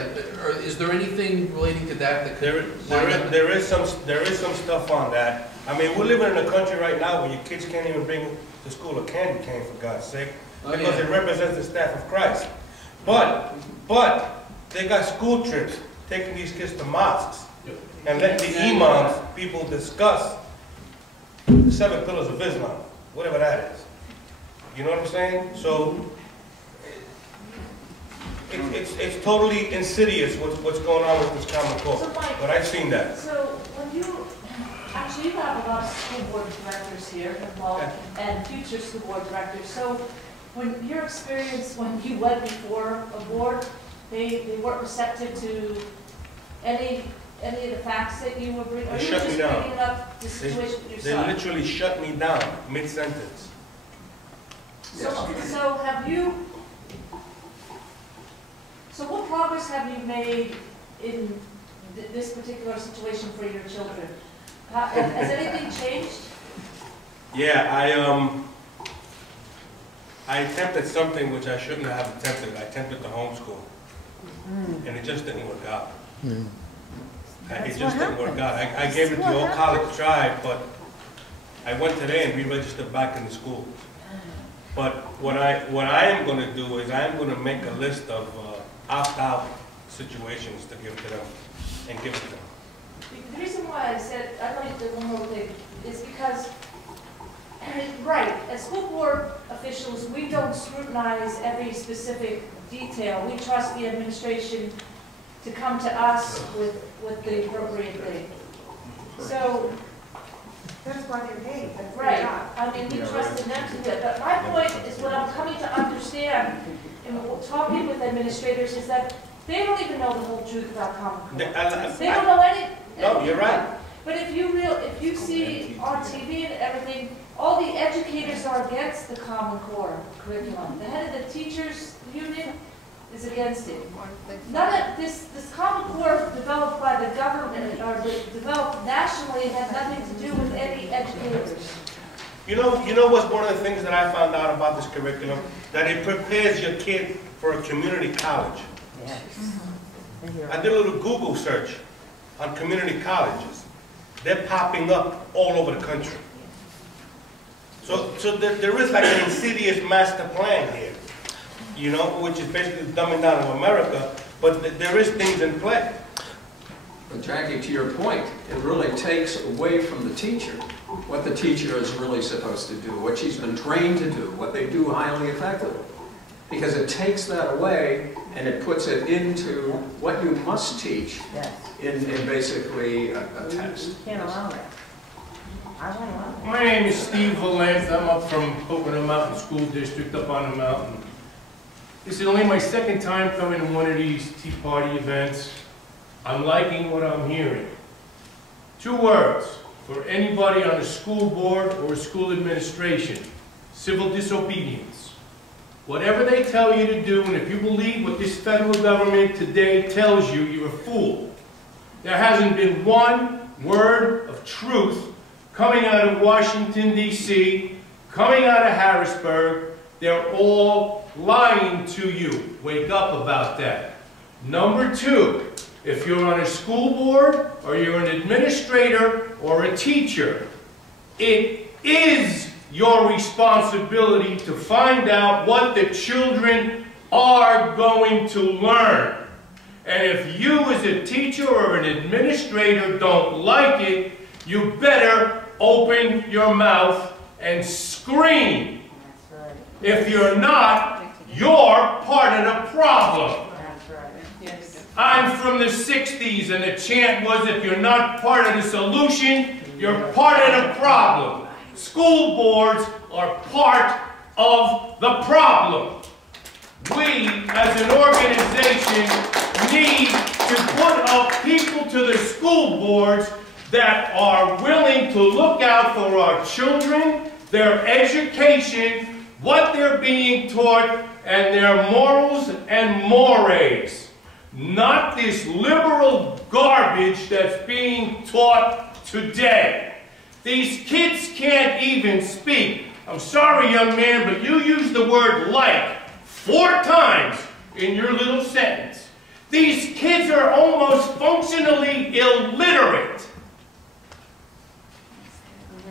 is there anything relating to that could... There is some stuff on that. I mean, we're living in a country right now where your kids can't even bring to school a candy cane, for God's sake, because it represents the staff of Christ. But they got school trips taking these kids to mosques and letting the imams, people discuss the 7 pillars of Islam, whatever that is. You know what I'm saying? So it's totally insidious what's going on with this Common Core. So, Mike, But I've seen that. So when you have a lot of school board directors here involved and future school board directors. So when your experience, when you went before a board, they weren't receptive to any of the facts that you were bringing? Or They you were shut me just down. bringing up the situation They yourself? literally shut me down mid-sentence. So have you, so what progress have you made in this particular situation for your children? Has anything changed? Yeah, I attempted something which I shouldn't have attempted. I attempted to homeschool, and it just didn't work out. It just didn't work out. I gave it the old college try, but I went today and re-registered back in the school. But what I am going to do is I am going to make a list of opt-out situations to give to them and give it to them. The reason why I said I'd like the Monroe thing is because, right, as school board officials, we don't scrutinize every specific detail. We trust the administration to come to us with the appropriate thing. So, That's why they're paid. That's their right, job. I mean, we trusted them to do it. But my point is what I'm coming to understand in talking with administrators is that they don't even know the whole truth about Common Core. They don't know any. No, you're right. But if you see on TV and everything, all the educators are against the Common Core curriculum. The head of the teachers union is against it. None of this Common Core developed by the government or developed nationally has nothing to do with any educators. You know what's one of the things that I found out about this curriculum? That it prepares your kid for a community college. Yes. I did a little Google search on community colleges. They're popping up all over the country. So there is like an insidious master plan here, you know, which is basically dumbing down of America, but there is things in play. But Jackie, to your point, it really takes away from the teacher what the teacher is really supposed to do, what she's been trained to do, what they do highly effectively. Because it takes that away and it puts it into what you must teach Yes. in basically a test. You can't allow that. I won't allow that. My name is Steve Valance. I'm up from Pocono Mountain School District up on the mountain. This is only my second time coming to one of these Tea Party events. I'm liking what I'm hearing. 2 words for anybody on the school board or school administration: civil disobedience. Whatever they tell you to do, and if you believe what this federal government today tells you, you're a fool. There hasn't been one word of truth coming out of Washington, D.C., coming out of Harrisburg. They're all lying to you. Wake up about that. Number two, if you're on a school board, or you're an administrator, or a teacher, it is your responsibility to find out what the children are going to learn. And if you as a teacher or an administrator don't like it, you better open your mouth and scream. If you're not, you're part of the problem. I'm from the 60s, and the chant was, if you're not part of the solution, you're part of the problem. School boards are part of the problem. We, as an organization, need to put up people to the school boards that are willing to look out for our children, their education, what they're being taught, and their morals and mores. Not this liberal garbage that's being taught today. These kids can't even speak. I'm sorry, young man, but you used the word like 4 times in your little sentence. These kids are almost functionally illiterate.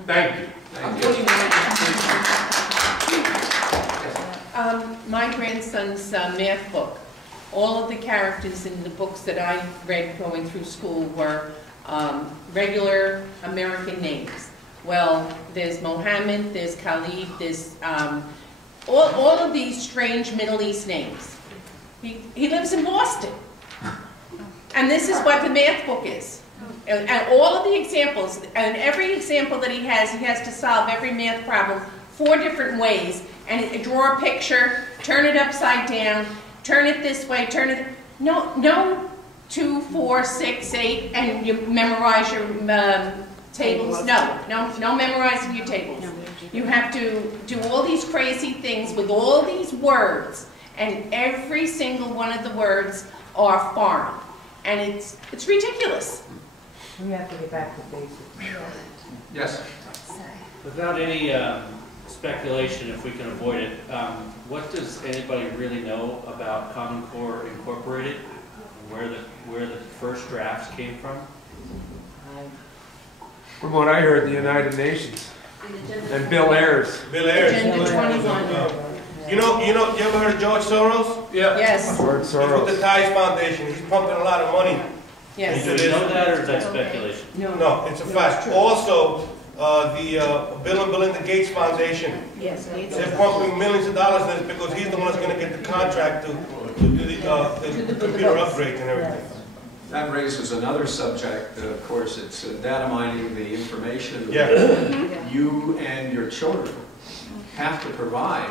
Thank you. My grandson's math book, all of the characters in the books that I read going through school were regular American names. Well, there's Mohammed, there's Khalid, there's all of these strange Middle East names. He lives in Boston. And this is what the math book is. And all of the examples, and every example that he has to solve every math problem 4 different ways, and draw a picture, turn it upside down, turn it this way, turn it... No 2, 4, 6, 8, and you memorize your tables. No memorizing your tables. You have to do all these crazy things with all these words, and every single one of the words are foreign. And it's ridiculous. We have to get back to basics. Yes. Without any speculation, if we can avoid it, what does anybody really know about Common Core Incorporated? Where the first drafts came from? From what I heard, the United Nations. And Bill Ayers. Bill Ayers. Agenda 21. You ever heard of George Soros? Yeah. Yes. George He's Soros. with the Ties Foundation. He's pumping a lot of money. Yes. Do you know that, or is that speculation? No, it's a fact. Also, the Bill and Melinda Gates Foundation. Yes. They're pumping millions of dollars in this because he's the one that's going to get the contract to do the computer upgrades and everything. That raises another subject. Of course, it's data mining the information Yeah. that you and your children have to provide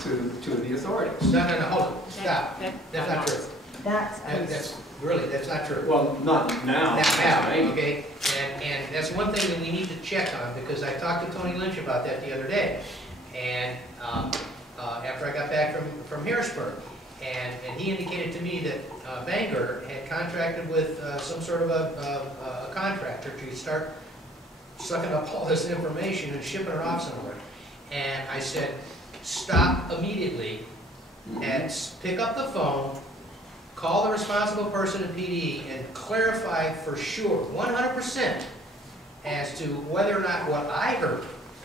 to the authorities. No, hold on, stop. That's not true. That's not true. Well, not now. Not now, right? okay? And that's one thing that we need to check on, because I talked to Tony Lynch about that the other day. And after I got back from Harrisburg, and he indicated to me that Bangor had contracted with some sort of a contractor to start sucking up all this information and shipping it off somewhere. And I said, stop immediately and pick up the phone, call the responsible person at PD and clarify for sure, 100%, as to whether or not what I heard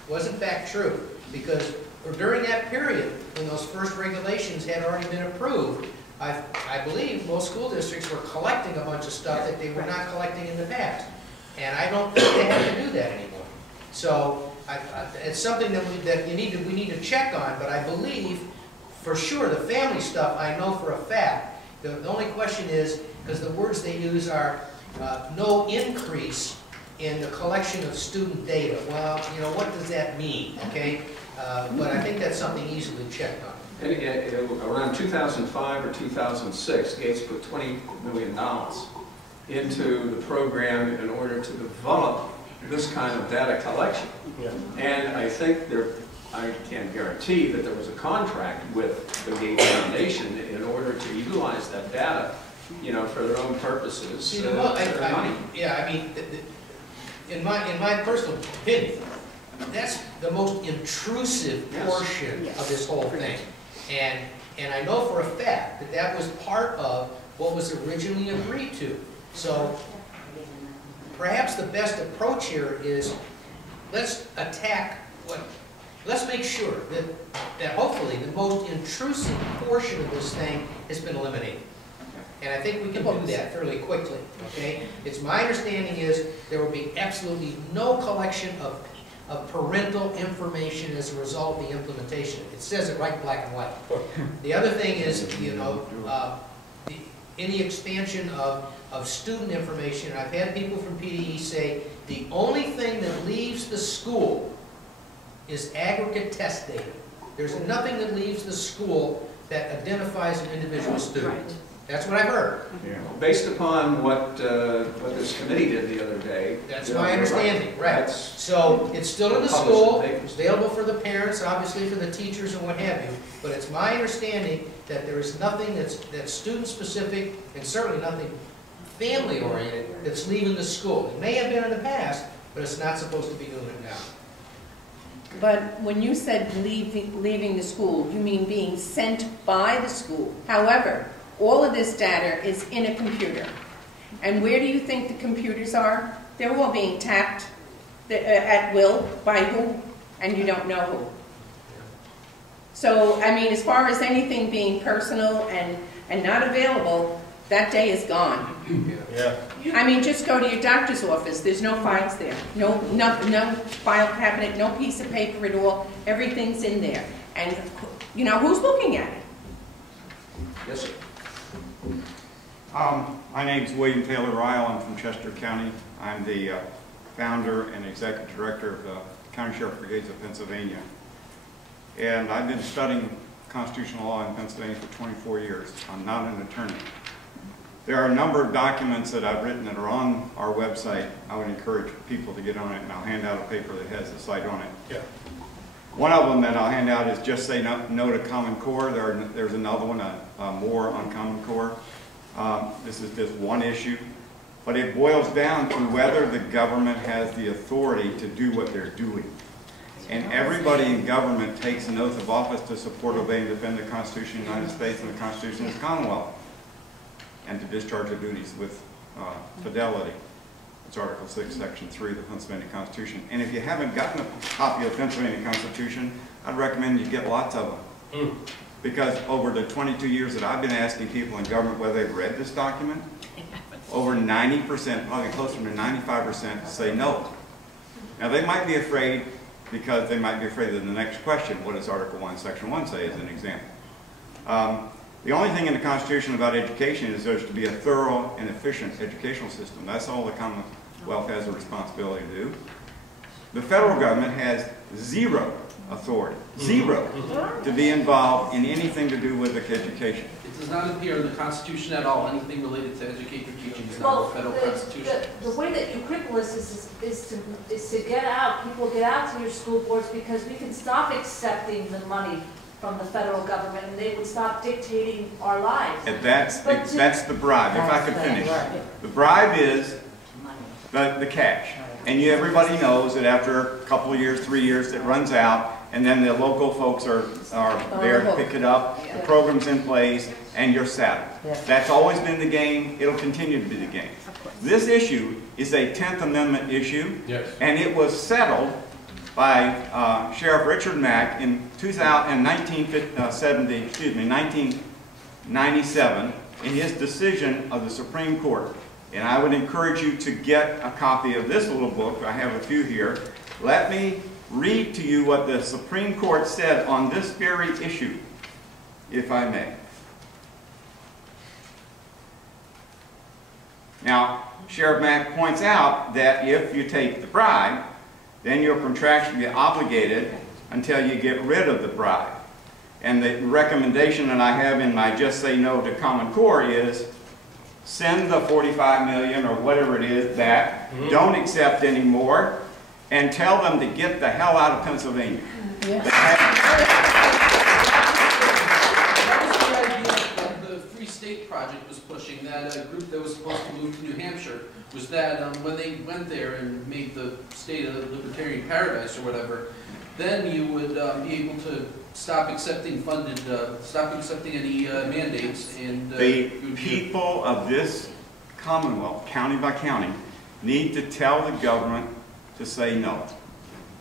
was in fact true. Because during that period, when those first regulations had already been approved, I believe most school districts were collecting a bunch of stuff that they were not collecting in the past. And I don't think they have to do that anymore. So it's something that we need to check on, but I believe for sure the family stuff I know for a fact. The only question is, because the words they use are no increase in the collection of student data. Well, you know, what does that mean, okay? But I think that's something easily checked on. And around 2005 or 2006, Gates put $20 million into the program in order to develop this kind of data collection. Yeah. And I think they're I can't guarantee that there was a contract with the Gates Foundation in order to utilize that data, you know, for their own purposes. See, in my personal opinion, that's the most intrusive portion of this whole thing. And I know for a fact that that was part of what was originally agreed to. So perhaps the best approach here is let's make sure that hopefully the most intrusive portion of this thing has been eliminated. And I think we can do that fairly quickly, okay? It's my understanding is there will be absolutely no collection of parental information as a result of the implementation. It says it right black and white. The other thing is, you know, any expansion of student information. I've had people from T.E.A. say the only thing that leaves the school is aggregate test data. There's nothing that leaves the school that identifies an individual student. Right. That's what I've heard. Yeah. Based upon what this committee did the other day. That's my understanding, right. So it's still in the school, it's available for the parents, obviously for the teachers and what have you, but it's my understanding that there is nothing that's student-specific and certainly nothing family-oriented that's leaving the school. It may have been in the past, but it's not supposed to be doing it now. But when you said leaving the school, you mean being sent by the school. However, all of this data is in a computer. And where do you think the computers are? They're all being tapped at will by who, and you don't know who. So, I mean, as far as anything being personal and not available, that day is gone. Yeah. I mean, just go to your doctor's office. There's no files there. No file cabinet, no piece of paper at all. Everything's in there. And, you know, who's looking at it? Yes, sir. My name is William Taylor Ryle. I'm from Chester County. I'm the founder and executive director of the County Sheriff Brigades of Pennsylvania. And I've been studying constitutional law in Pennsylvania for 24 years. I'm not an attorney. There are a number of documents that I've written that are on our website. I would encourage people to get on it, and I'll hand out a paper that has the site on it. Yeah. One of them that I'll hand out is Just Say No to Common Core. There's another one, more on Common Core. This is just one issue, but it boils down to whether the government has the authority to do what they're doing. And everybody in government takes an oath of office to support, obey, and defend the Constitution of the United States and the Constitution of the Commonwealth, and to discharge their duties with fidelity. It's Article 6, Section 3 of the Pennsylvania Constitution. And if you haven't gotten a copy of the Pennsylvania Constitution, I'd recommend you get lots of them. Because over the 22 years that I've been asking people in government whether they've read this document, over 90%, probably closer to 95% say no. Now they might be afraid because they might be afraid of the next question. What does Article 1, Section 1 say as an example? The only thing in the Constitution about education is there's to be a thorough and efficient educational system. That's all the Commonwealth has a responsibility to do. The federal government has zero authority, zero, to be involved in anything to do with education. It does not appear in the Constitution at all. Anything related to education teaching is not in the federal Constitution. The way that you cripple this is to get out, people get out to your school boards because we can stop accepting the money from the federal government and they would stop dictating our lives. And that's the bribe, if I could finish. The bribe is the cash. And everybody knows that after a couple of years, 3 years, it runs out, and then the local folks are there to pick it up, the program's in place, and you're saddled. That's always been the game. It'll continue to be the game. This issue is a 10th Amendment issue, and it was settled by Sheriff Richard Mack in 1997 in his decision of the Supreme Court. And I would encourage you to get a copy of this little book. I have a few here. Let me read to you what the Supreme Court said on this very issue, if I may. Now, Sheriff Mack points out that if you take the bribe, then you're contractually obligated until you get rid of the bribe. And the recommendation that I have in my Just Say No to Common Core is send the $45 million or whatever it is back, don't accept any more, and tell them to get the hell out of Pennsylvania. Yes. That was the idea that the Free State Project was pushing, that a group that was supposed to move to New Hampshire, was that when they went there and made the state a libertarian paradise or whatever, then you would be able to stop accepting any mandates, and the people of this Commonwealth, county by county, need to tell the government to say no.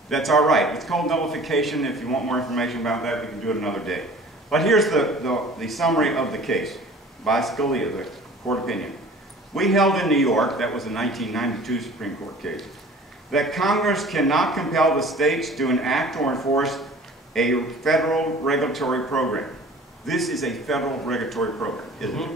That's all right. It's called nullification. If you want more information about that, we can do it another day. But here's the summary of the case by Scalia, the court opinion. We held in New York, that was a 1992 Supreme Court case, that Congress cannot compel the states to enact or enforce a federal regulatory program. This is a federal regulatory program, isn't it?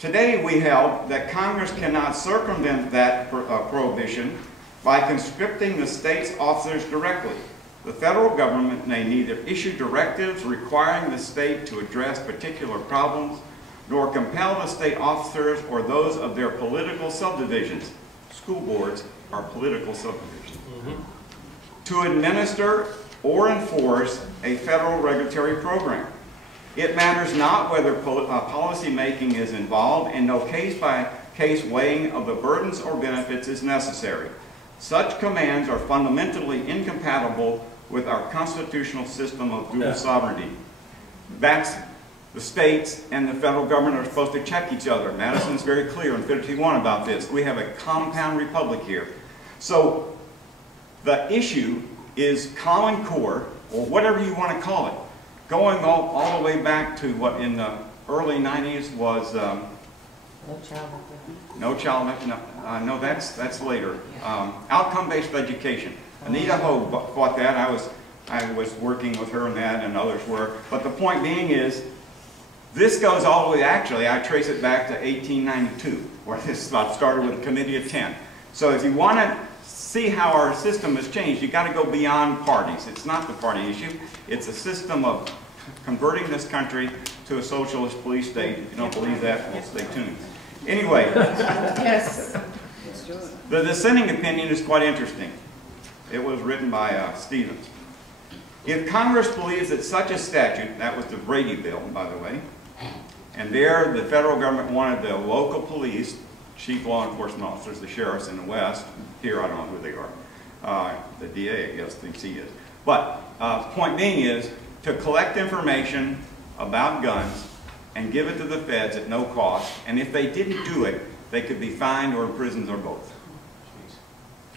Today we held that Congress cannot circumvent that prohibition by conscripting the state's officers directly. The federal government may neither issue directives requiring the state to address particular problems, nor compel the state officers or those of their political subdivisions. School boards are political subdivisions. To administer or enforce a federal regulatory program. It matters not whether policy making is involved, and no case-by-case weighing of the burdens or benefits is necessary. Such commands are fundamentally incompatible with our constitutional system of dual sovereignty. That's the states and the federal government are supposed to check each other. Madison's very clear in 51 about this. We have a compound republic here. So the issue is Common Core, or whatever you want to call it, going all the way back to what in the early 90s was no, that's later. Outcome-based education. Anita Ho fought that. I was working with her on that, and others were. But the point being is, this goes all the way, actually, I trace it back to 1892, where this started with the Committee of 10. So if you want to see how our system has changed, you've got to go beyond parties. It's not the party issue. It's a system of converting this country to a socialist police state. If you don't believe that, well, stay tuned. Anyway, Yes. the dissenting opinion is quite interesting. It was written by Stevens. If Congress believes that such a statute, that was the Brady bill, by the way, and there the federal government wanted the local police, chief law enforcement officers, the sheriffs in the West, here I don't know who they are, the DA I guess thinks he is. But point being is to collect information about guns and give it to the feds at no cost, and if they didn't do it, they could be fined or imprisoned or both.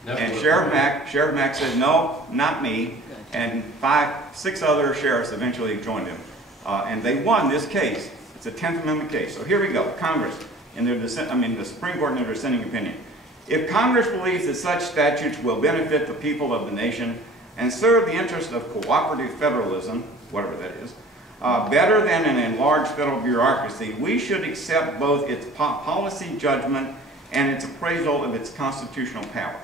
And Sheriff Mack said, no, not me, and 6 other sheriffs eventually joined him. And they won this case. It's a 10th Amendment case. So here we go. Congress, in their the Supreme Court in their dissenting opinion. If Congress believes that such statutes will benefit the people of the nation and serve the interest of cooperative federalism, whatever that is, better than an enlarged federal bureaucracy, we should accept both its policy judgment and its appraisal of its constitutional power.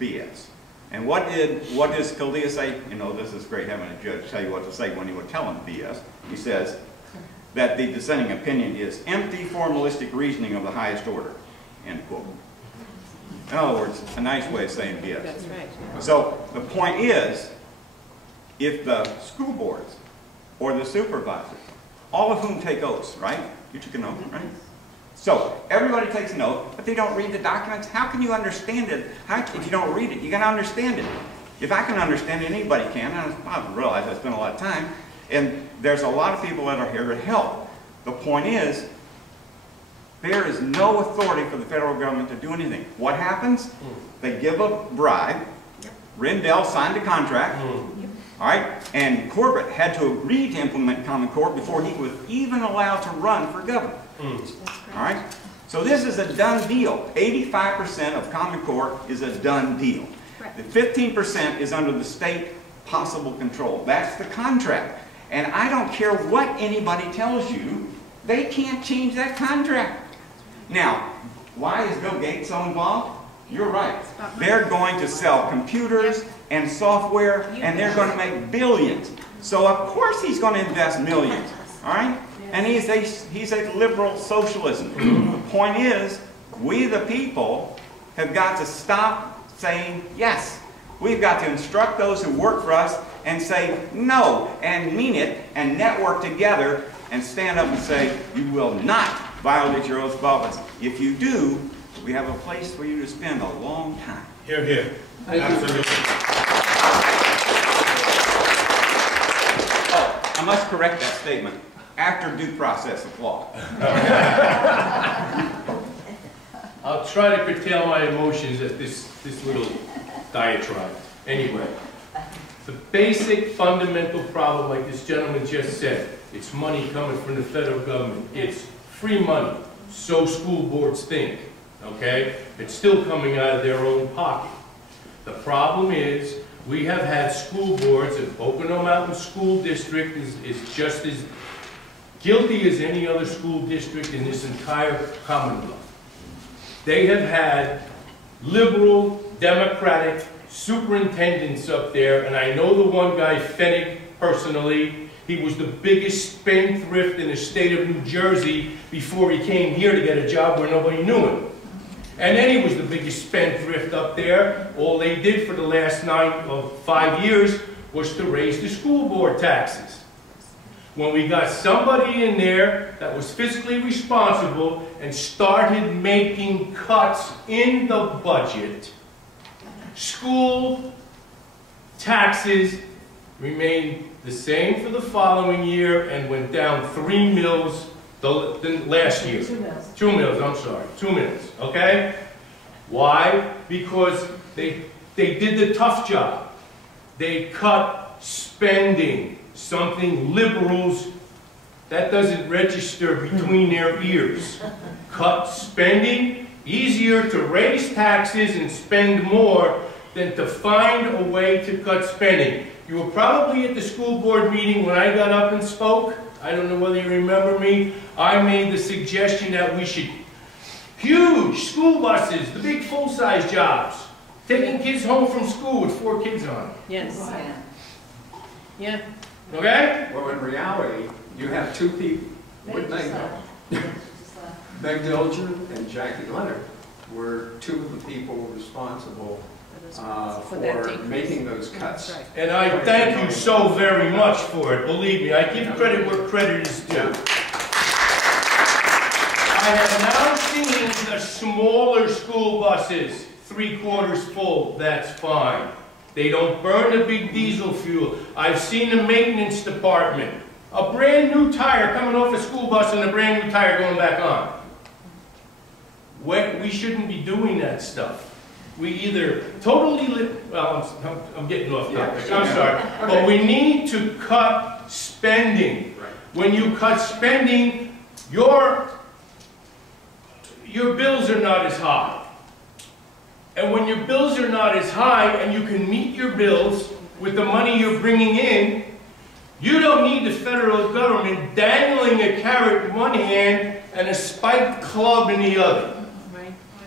BS. And what does Scalia say? You know, this is great having a judge tell you what to say when you would tell him BS. He says that the dissenting opinion is empty formalistic reasoning of the highest order, end quote. In other words, a nice way of saying BS. That's right. So the point is, if the school boards or the supervisors, all of whom take oaths, right? You took an oath, right? So everybody takes an oath, but they don't read the documents. How can you understand it? If you don't read it, you got to understand it. If I can understand it, anybody can. And I realize I spend a lot of time, and there's a lot of people that are here to help. The point is, there is no authority for the federal government to do anything. What happens? They give a bribe. Rendell signed a contract. All right, and Corbett had to agree to implement Common Core before he was even allowed to run for governor. All right, so this is a done deal. 85% of Common Core is a done deal. The 15% is under the state possible control. That's the contract. And I don't care what anybody tells you, they can't change that contract. Now, why is Bill Gates so involved? You're right. They're going to sell computers and software, and they're going to make billions. So of course he's going to invest millions. All right? And he's a liberal socialist. The point is, we the people have got to stop saying yes. We've got to instruct those who work for us and say no, and mean it, and network together, and stand up and say, you will not violate your oath of office. If you do, we have a place for you to spend a long time. Here, here. Absolutely. Oh, I must correct that statement. After due process of law. I'll try to curtail my emotions at this little diatribe. Anyway, the basic fundamental problem, like this gentleman just said, it's money coming from the federal government. It's free money, so school boards think, okay? It's still coming out of their own pocket. The problem is, we have had school boards, and Pocono Mountain School District is just as guilty as any other school district in this entire Commonwealth. They have had liberal, democratic superintendents up there, and I know the one guy, Fennig, personally. He was the biggest spendthrift in the state of New Jersey before he came here to get a job where nobody knew him. And then he was the biggest spendthrift up there. All they did for the last 5 years was to raise the school board taxes. When we got somebody in there that was fiscally responsible and started making cuts in the budget, school taxes remained the same for the following year and went down 3 mills the last year. 2 mills. 2 mills, I'm sorry. 2 mills, okay? Why? Because they did the tough job. They cut spending. Something liberals, that doesn't register between their ears. Cut spending, easier to raise taxes and spend more than to find a way to cut spending. You were probably at the school board meeting when I got up and spoke. I don't know whether you remember me. I made the suggestion that we should, huge school buses, the big full-size jobs, taking kids home from school with 4 kids on it. Yes. Yeah. Okay? Well, in reality, you have 2 people with Meg Dilger and Jackie Leonard were 2 of the people responsible for making those cuts. Right. And I thank you so very much for it. Believe me, I give credit where credit is due. I have now seen the smaller school buses, 3/4 full. That's fine. They don't burn the big diesel fuel. I've seen the maintenance department. A brand new tire coming off a school bus and a brand new tire going back on. We shouldn't be doing that stuff. We either totally, well, I'm getting off topic, I'm sorry. But we need to cut spending. When you cut spending, your bills are not as high. And when your bills are not as high and you can meet your bills with the money you're bringing in, you don't need the federal government dangling a carrot in one hand and a spiked club in the other.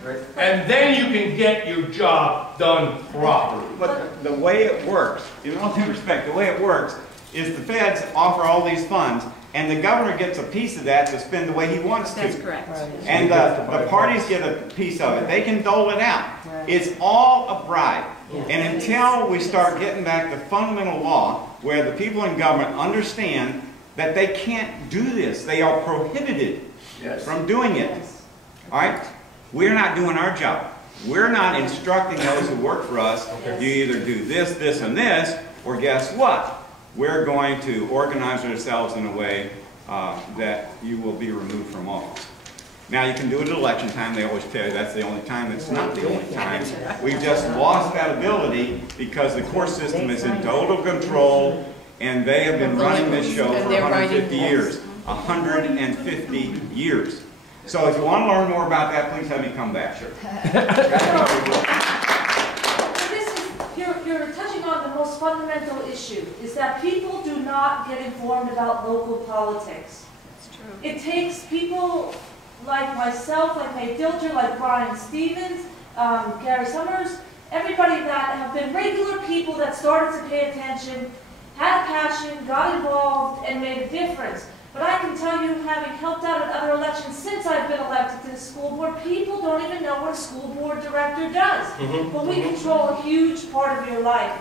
Right. And then you can get your job done properly. But the way it works, in all due respect, the way it works is the feds offer all these funds, and the governor gets a piece of that to spend the way he wants to. That's correct. And the parties get a piece of it. They can dole it out. It's all a bribe. And until we start getting back to fundamental law, where the people in government understand that they can't do this, they are prohibited from doing it. All right? We're not doing our job. We're not instructing those who work for us, you either do this, this, and this, or guess what? We're going to organize ourselves in a way that you will be removed from office. Now, you can do it at election time. They always tell you that's the only time. It's not the only time. We've just lost that ability because the court system is in total control, and they have been running this show for 150 years. 150 years. So if you want to learn more about that, please have me come back. Sure. You're touching on the most fundamental issue, is that people do not get informed about local politics. That's true. It takes people like myself, like May Dilger, like Brian Stevens, Gary Summers, everybody that have been regular people that started to pay attention, had passion, got involved, and made a difference. But I can tell you, having helped out at other elections since I've been elected to the school board, people don't even know what a school board director does. But we control a huge part of your life.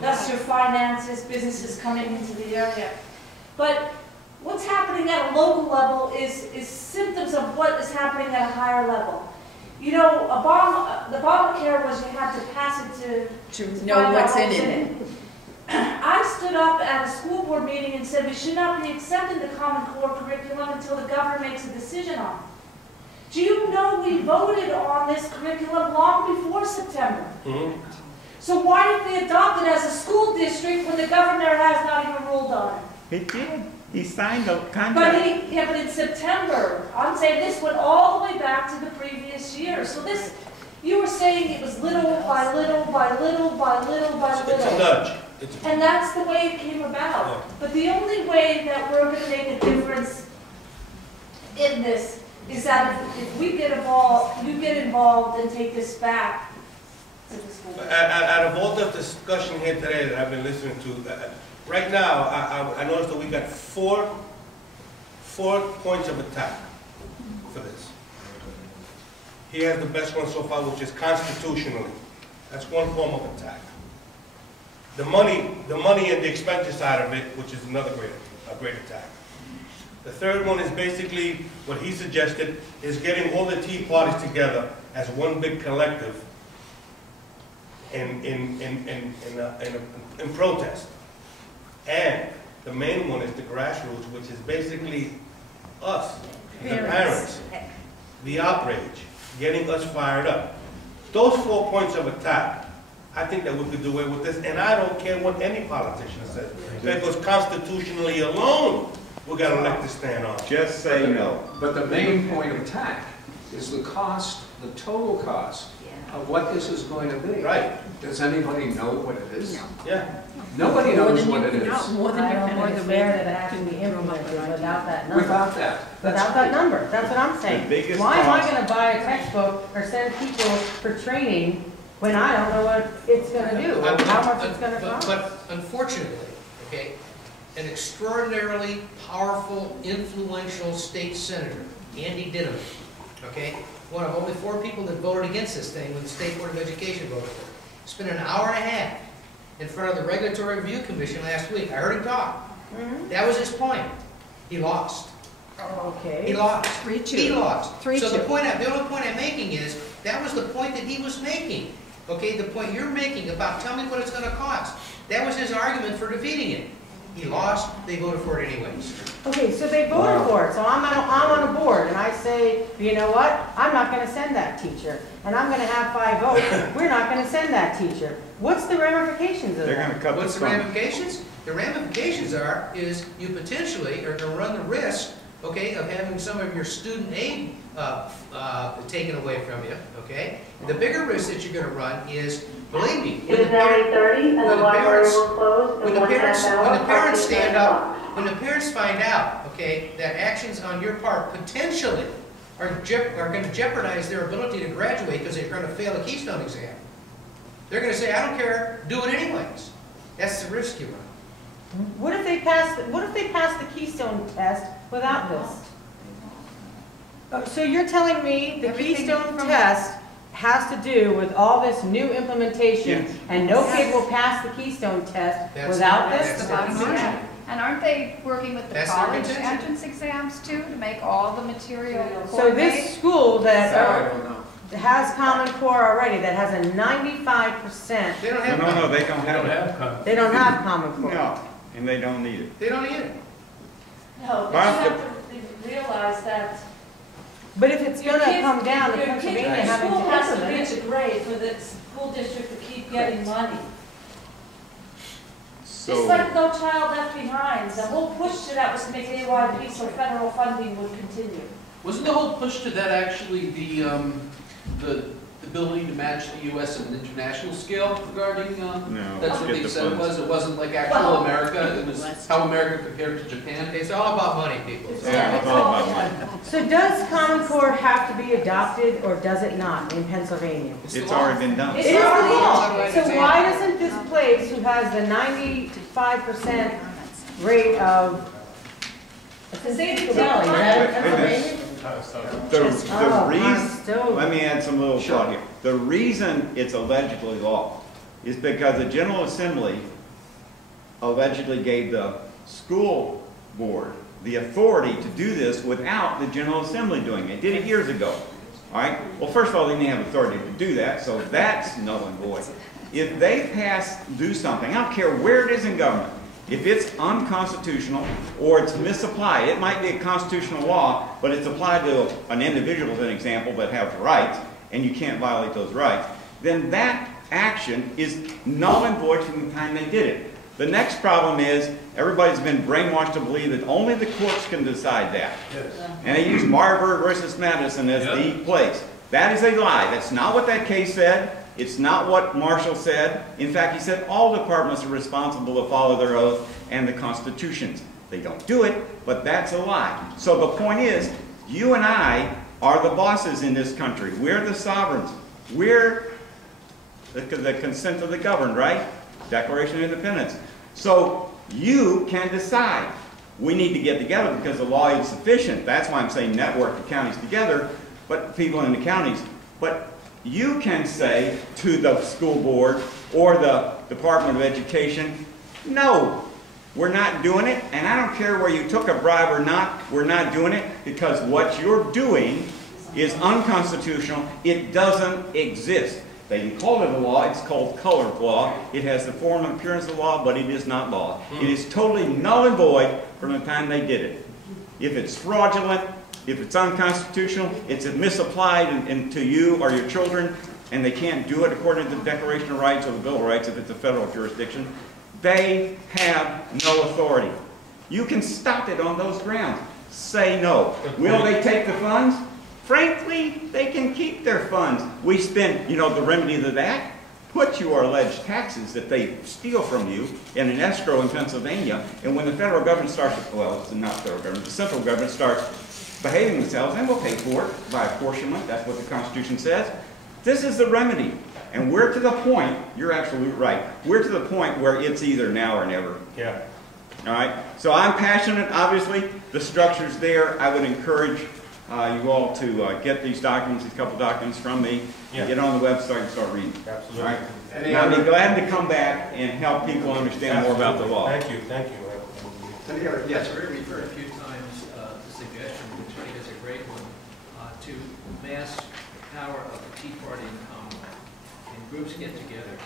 Thus your finances, businesses coming into the area. But what's happening at a local level is symptoms of what is happening at a higher level. You know, the Obamacare was you had to pass it To know what's in it. I stood up at a school board meeting and said we should not be accepting the Common Core curriculum until the governor makes a decision on it. Do you know we voted on this curriculum long before September? So why did we adopt it as a school district when the governor has not even ruled on it? He did. He signed the contract. But in September, I'm saying this went all the way back to the previous year. So this, you were saying it was little by little by little by little by little. It's a nudge. And that's the way it came about. Yeah. But the only way that we're going to make a difference in this is that if we get involved, you get involved and take this back to the school. Out of all the discussion here today that I've been listening to, right now, I noticed that we got four points of attack for this. He has the best one so far, which is constitutionally. That's one form of attack. The money and the expenditure side of it, which is another great attack. The third one is basically what he suggested, is getting all the Tea parties together as one big collective in protest. And the main one is the grassroots, which is basically us, the parents, the outrage, getting us fired up. Those 4 points of attack, I think that we could do away with this, and I don't care what any politician says, because constitutionally alone, we got to let this stand on. Just say no. But the main point of attack is the cost, the total cost of what this is going to be. Right. Does anybody know what it is? No. Yeah. Nobody knows what it is. More than I you don't can. think it's fair that it actually be implemented without that number. Without that. Without that number, that's what I'm saying. The biggest Why am I cost- gonna buy a textbook or send people for training when I don't know what it's gonna do, or how much it's gonna cost? But unfortunately, okay, an extraordinarily powerful, influential state senator, Andy Dinham, okay, one of only 4 people that voted against this thing when the State Board of Education voted for it, spent an hour and a half in front of the Regulatory Review Commission last week. I heard him talk. That was his point. He lost. Okay. He lost. 3-2. He lost. 3-2. So the only point I'm making is, that was the point that he was making. Okay, the point you're making about tell me what it's going to cost. That was his argument for defeating it. He lost, they voted for it anyways. Okay, so they voted for it, so I'm on a board, and I say, you know what, I'm not gonna send that teacher, and I'm gonna have 5 votes, we're not gonna send that teacher. What's the ramifications of They're that? gonna cut What's the the fund. ramifications? The ramifications is you potentially are going to run the risk, okay, of having some of your student aid taken away from you, okay? The bigger risk that you're going to run is, believe me, It is now 8:30 and the library will close when in the 1 parents, half hour. when the parents Parking stand at up, 9 o'clock. when the parents find out, okay, that actions on your part potentially are going to jeopardize their ability to graduate because they're going to fail a Keystone exam, they're going to say, I don't care, do it anyways. That's the risk you run. What if they pass the Keystone test without this? So you're telling me the Keystone test has to do with all this new implementation, Yes. and no kid will pass the Keystone test without That's this? the bottom line. And aren't they working with the That's their college contention. entrance exams too, to make all the material So coordinate? this school that I don't know. has Common Core already, that has a 95%, They don't have No, money. they don't They have don't it. have common. they don't have Common Core. No, and they don't need it. They don't need it. No, but you have to realize that But if it's your gonna kids- come down to your Pennsylvania kid- having your to school has to implement reach it. a grade for the school district to keep getting money. So, Just like No Child Left Behind, the whole push to that was to make AYP so federal funding would continue. Wasn't the whole push to that actually the ability to match the U.S. at an international scale regarding, no. that's what get they the said funds. was, it wasn't like actual Well- America, it was how America compared to Japan? It's all about money, people. Yeah, it's all about money. So does Common Core have to be adopted, or does it not in Pennsylvania? It's already been done. It is the law. So why doesn't this place, who has the 95% rate of It's in Central Valley, is that in Pennsylvania? Let me add some little thought here. The reason it's allegedly law is because the General Assembly allegedly gave the school board the authority to do this without the General Assembly doing it. They did it years ago. All right? Well, first of all, they didn't have authority to do that, so that's null and void. If they do something, I don't care where it is in government, if it's unconstitutional or it's misapplied, it might be a constitutional law, but it's applied to an individual, as an example, that has rights, and you can't violate those rights, then that action is null and void from the time they did it. The next problem is everybody's been brainwashed to believe that only the courts can decide that. Yes. And they use Marbury versus Madison as the place. That is a lie. That's not what that case said. It's not what Marshall said. In fact, he said all departments are responsible to follow their oath and the constitutions. They don't do it, but that's a lie. So the point is, you and I are the bosses in this country. We're the sovereigns. We're the consent of the governed, right? Declaration of Independence. So you can decide. We need to get together because the law is sufficient. That's why I'm saying network the counties together, but people in the counties. But you can say to the school board or the Department of Education, no, we're not doing it, and I don't care where you took a bribe or not, we're not doing it because what you're doing is unconstitutional. It doesn't exist. They can call it a law. It's called color law. It has the form and appearance of law, but it is not law. It is totally null and void from the time they did it. If it's fraudulent, if it's unconstitutional, it's misapplied to you or your children, and they can't do it according to the Declaration of Rights or the Bill of Rights if it's a federal jurisdiction, they have no authority. You can stop it on those grounds. Say no. Will they take the funds? Frankly, they can keep their funds. We spend, the remedy to that? Put your alleged taxes that they steal from you in an escrow in Pennsylvania, and when the federal government starts, well, it's not federal government, the central government starts behaving themselves, and we'll pay for it by apportionment. That's what the Constitution says. This is the remedy. And we're to the point, you're absolutely right, we're to the point where it's either now or never. Yeah. All right? So I'm passionate, obviously. The structure's there. I would encourage you all to get these documents, these couple documents from me, and get on the website and start reading. Absolutely. All right? And I'll be glad to come back and help people understand more about the law. Thank you, thank you. Yes. We're referred a few times the suggestion, which I think is a great one, to mass power of the Tea Party in the Commonwealth. And groups get together.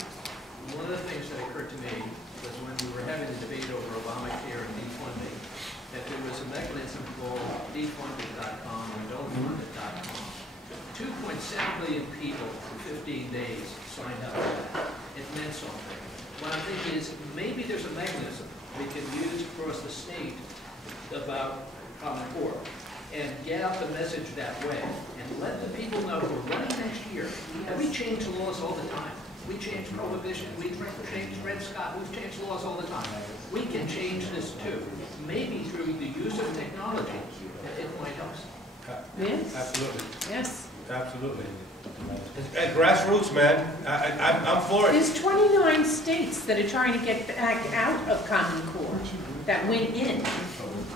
One of the things that occurred to me was when we were having a debate over Obamacare and defunding, that there was a mechanism called defunded.com or don'tfundit.com. 2.7 million people in 15 days signed up for that. It meant something. What I'm thinking is maybe there's a mechanism we can use across the state about Common Core and get out the message that way and let the people know we're running next year. And we change the laws all the time. We change prohibition, we change Red Scott, we've changed laws all the time. We can change this too. Maybe through the use of technology, it might help us. Yes. Absolutely. Yes. Absolutely. At grassroots, man, I'm for it. There's 29 states that are trying to get back out of Common Core that went in.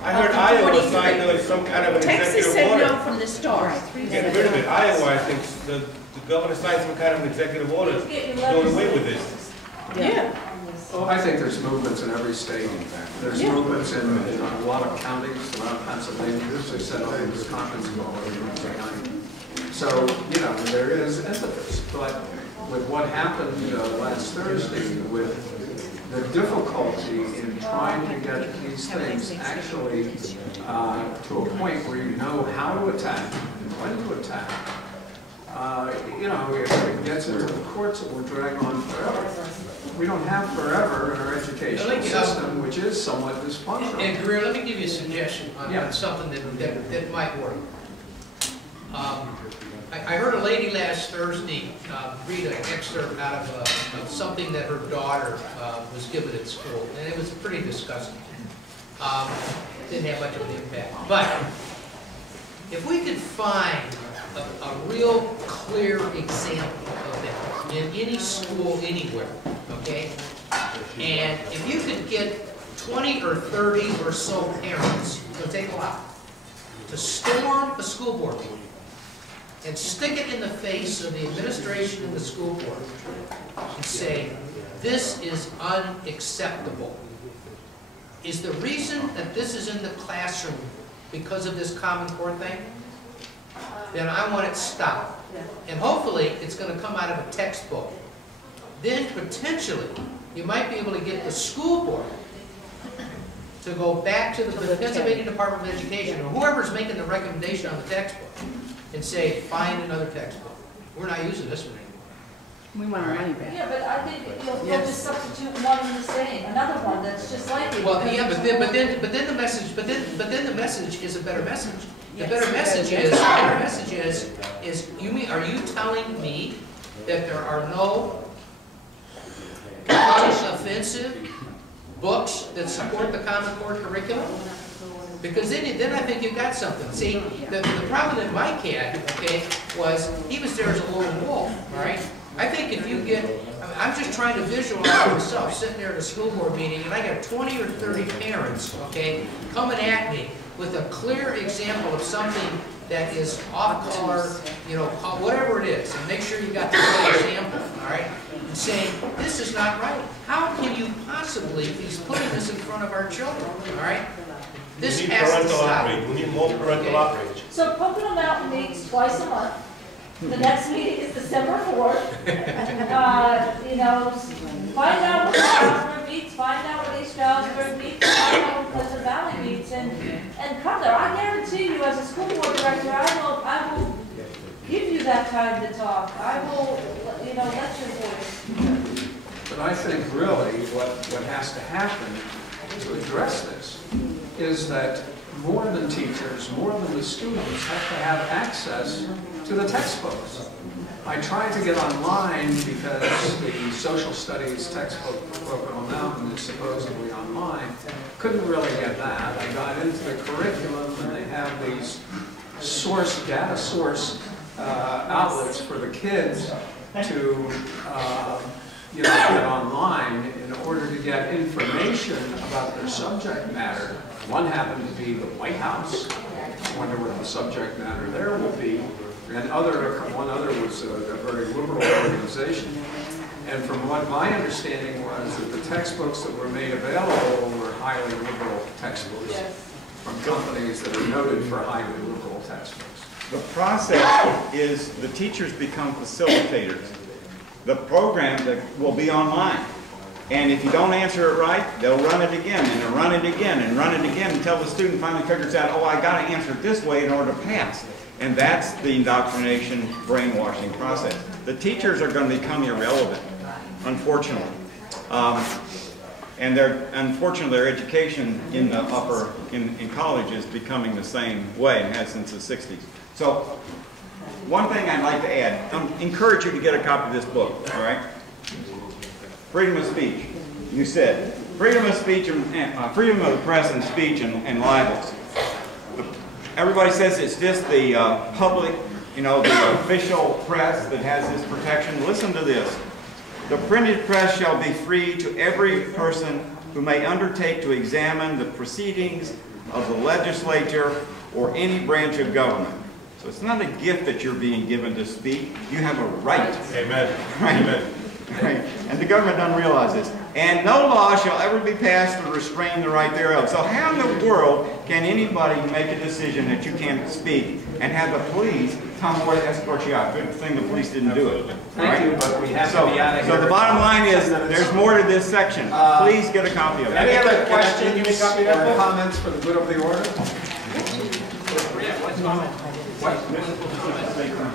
I heard Iowa signed some kind of an Texas executive said order. no from the start. Get rid of it. Iowa, I think, the governor signed some kind of an executive order doing away with this. Yeah. Well, I think there's movements in every state, in fact. There's movements in a lot of counties around Pennsylvania. They set up in this conference call every county. So, there is impetus. But with what happened last Thursday, with the difficulty in trying to get these things actually to a point where you know how to attack and when to attack, if it gets into the courts, it will drag on forever. We don't have forever in our educational system, which is somewhat dysfunctional. And Greer, let me give you a suggestion on something that might work. I heard a lady last Thursday read an excerpt out of something that her daughter was given at school, and it was pretty disgusting. Didn't have much of an impact. But if we could find a real clear example of that in any school anywhere, okay? And if you could get 20 or 30 or so parents it's gonna take a lot, to storm a school board meeting and stick it in the face of the administration and the school board and say, this is unacceptable. Is the reason that this is in the classroom because of this Common Core thing? Then I want it stopped. And hopefully, it's going to come out of a textbook. Then potentially, you might be able to get the school board to go back to the Pennsylvania Department of Education, or whoever's making the recommendation on the textbook, and say, find another textbook. We're not using this one anymore. We want our money back. Yeah, but I think you'll just substitute one and the same, another one that's just like it. Well, yeah, but then the message is a better message. The better message is, are you telling me that there are no offensive books that support the Common Core curriculum? Because then I think you've got something. See, the problem that Mike had, okay, was he was there as a lone wolf, all right? I think if you get, I'm just trying to visualize myself sitting there at a school board meeting, and I got 20 or 30 parents, okay, coming at me with a clear example of something that is off color, you know, whatever it is, and make sure you got the right example, all right, and saying, this is not right. How can you possibly be putting this in front of our children, all right? This We need has to parental stop. outrage. We need more parental outrage. So Pocono Mountain meets twice a month. The next meeting is December 4th. You know, find out where Stroudsburg meets, find out where Stroudsburg meets, find out where Pleasant Valley meets, and come there. I guarantee you, as a school board director, I will give you that time to talk. I will, you know, let your voice. But I think really what has to happen to address this is that more than teachers, more than the students have to have access to the textbooks. I tried to get online because the social studies textbook for Pocono Mountain is supposedly online. Couldn't really get that. I got into the curriculum and they have these data source outlets for the kids to get online in order to get information about their subject matter. One happened to be the White House. I wonder what the subject matter there will be. And one other was a very liberal organization. And from what my understanding was, that the textbooks that were made available were highly liberal textbooks from companies that are noted for highly liberal textbooks. The process is the teachers become facilitators. The program that will be online. And if you don't answer it right, they'll run it again, and they'll run it again, and run it again until the student finally figures out, oh, I got to answer it this way in order to pass. And that's the indoctrination, brainwashing process. The teachers are going to become irrelevant, unfortunately. And unfortunately, their education in the in college is becoming the same way, and has since the 60s. So, one thing I'd like to add, encourage you to get a copy of this book, all right? Freedom of speech. You said freedom of speech and freedom of the press and speech and libels. Everybody says it's just the public, the official press that has this protection. Listen to this. The printed press shall be free to every person who may undertake to examine the proceedings of the legislature or any branch of government. So it's not a gift that you're being given to speak. You have a right. Amen. Right. Amen. Right. And the government doesn't realize this. And no law shall ever be passed to restrain the right thereof. So how in the world can anybody make a decision that you can't speak and have the police come over to escort you out? Good thing the police didn't do it. Thank you, but we have to be out of here. So the bottom line is, there's more to this section. Please get a copy of it. Any other questions or comments for the good of the order?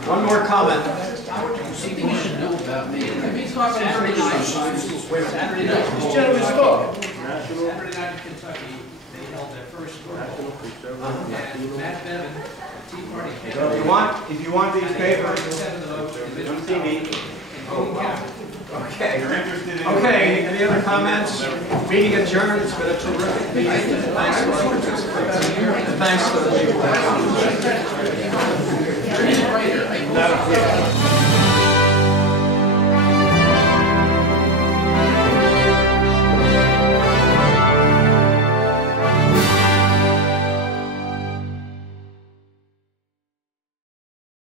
One more comment. Something you should know about me. Saturday night in Kentucky, they held their first and Matt Bevin, Tea Party. If you want these papers, don't see me. Okay. You're interested in Any other comments? Meeting adjourned. It's been a terrific meeting. Thanks for our participants. And thanks to the people.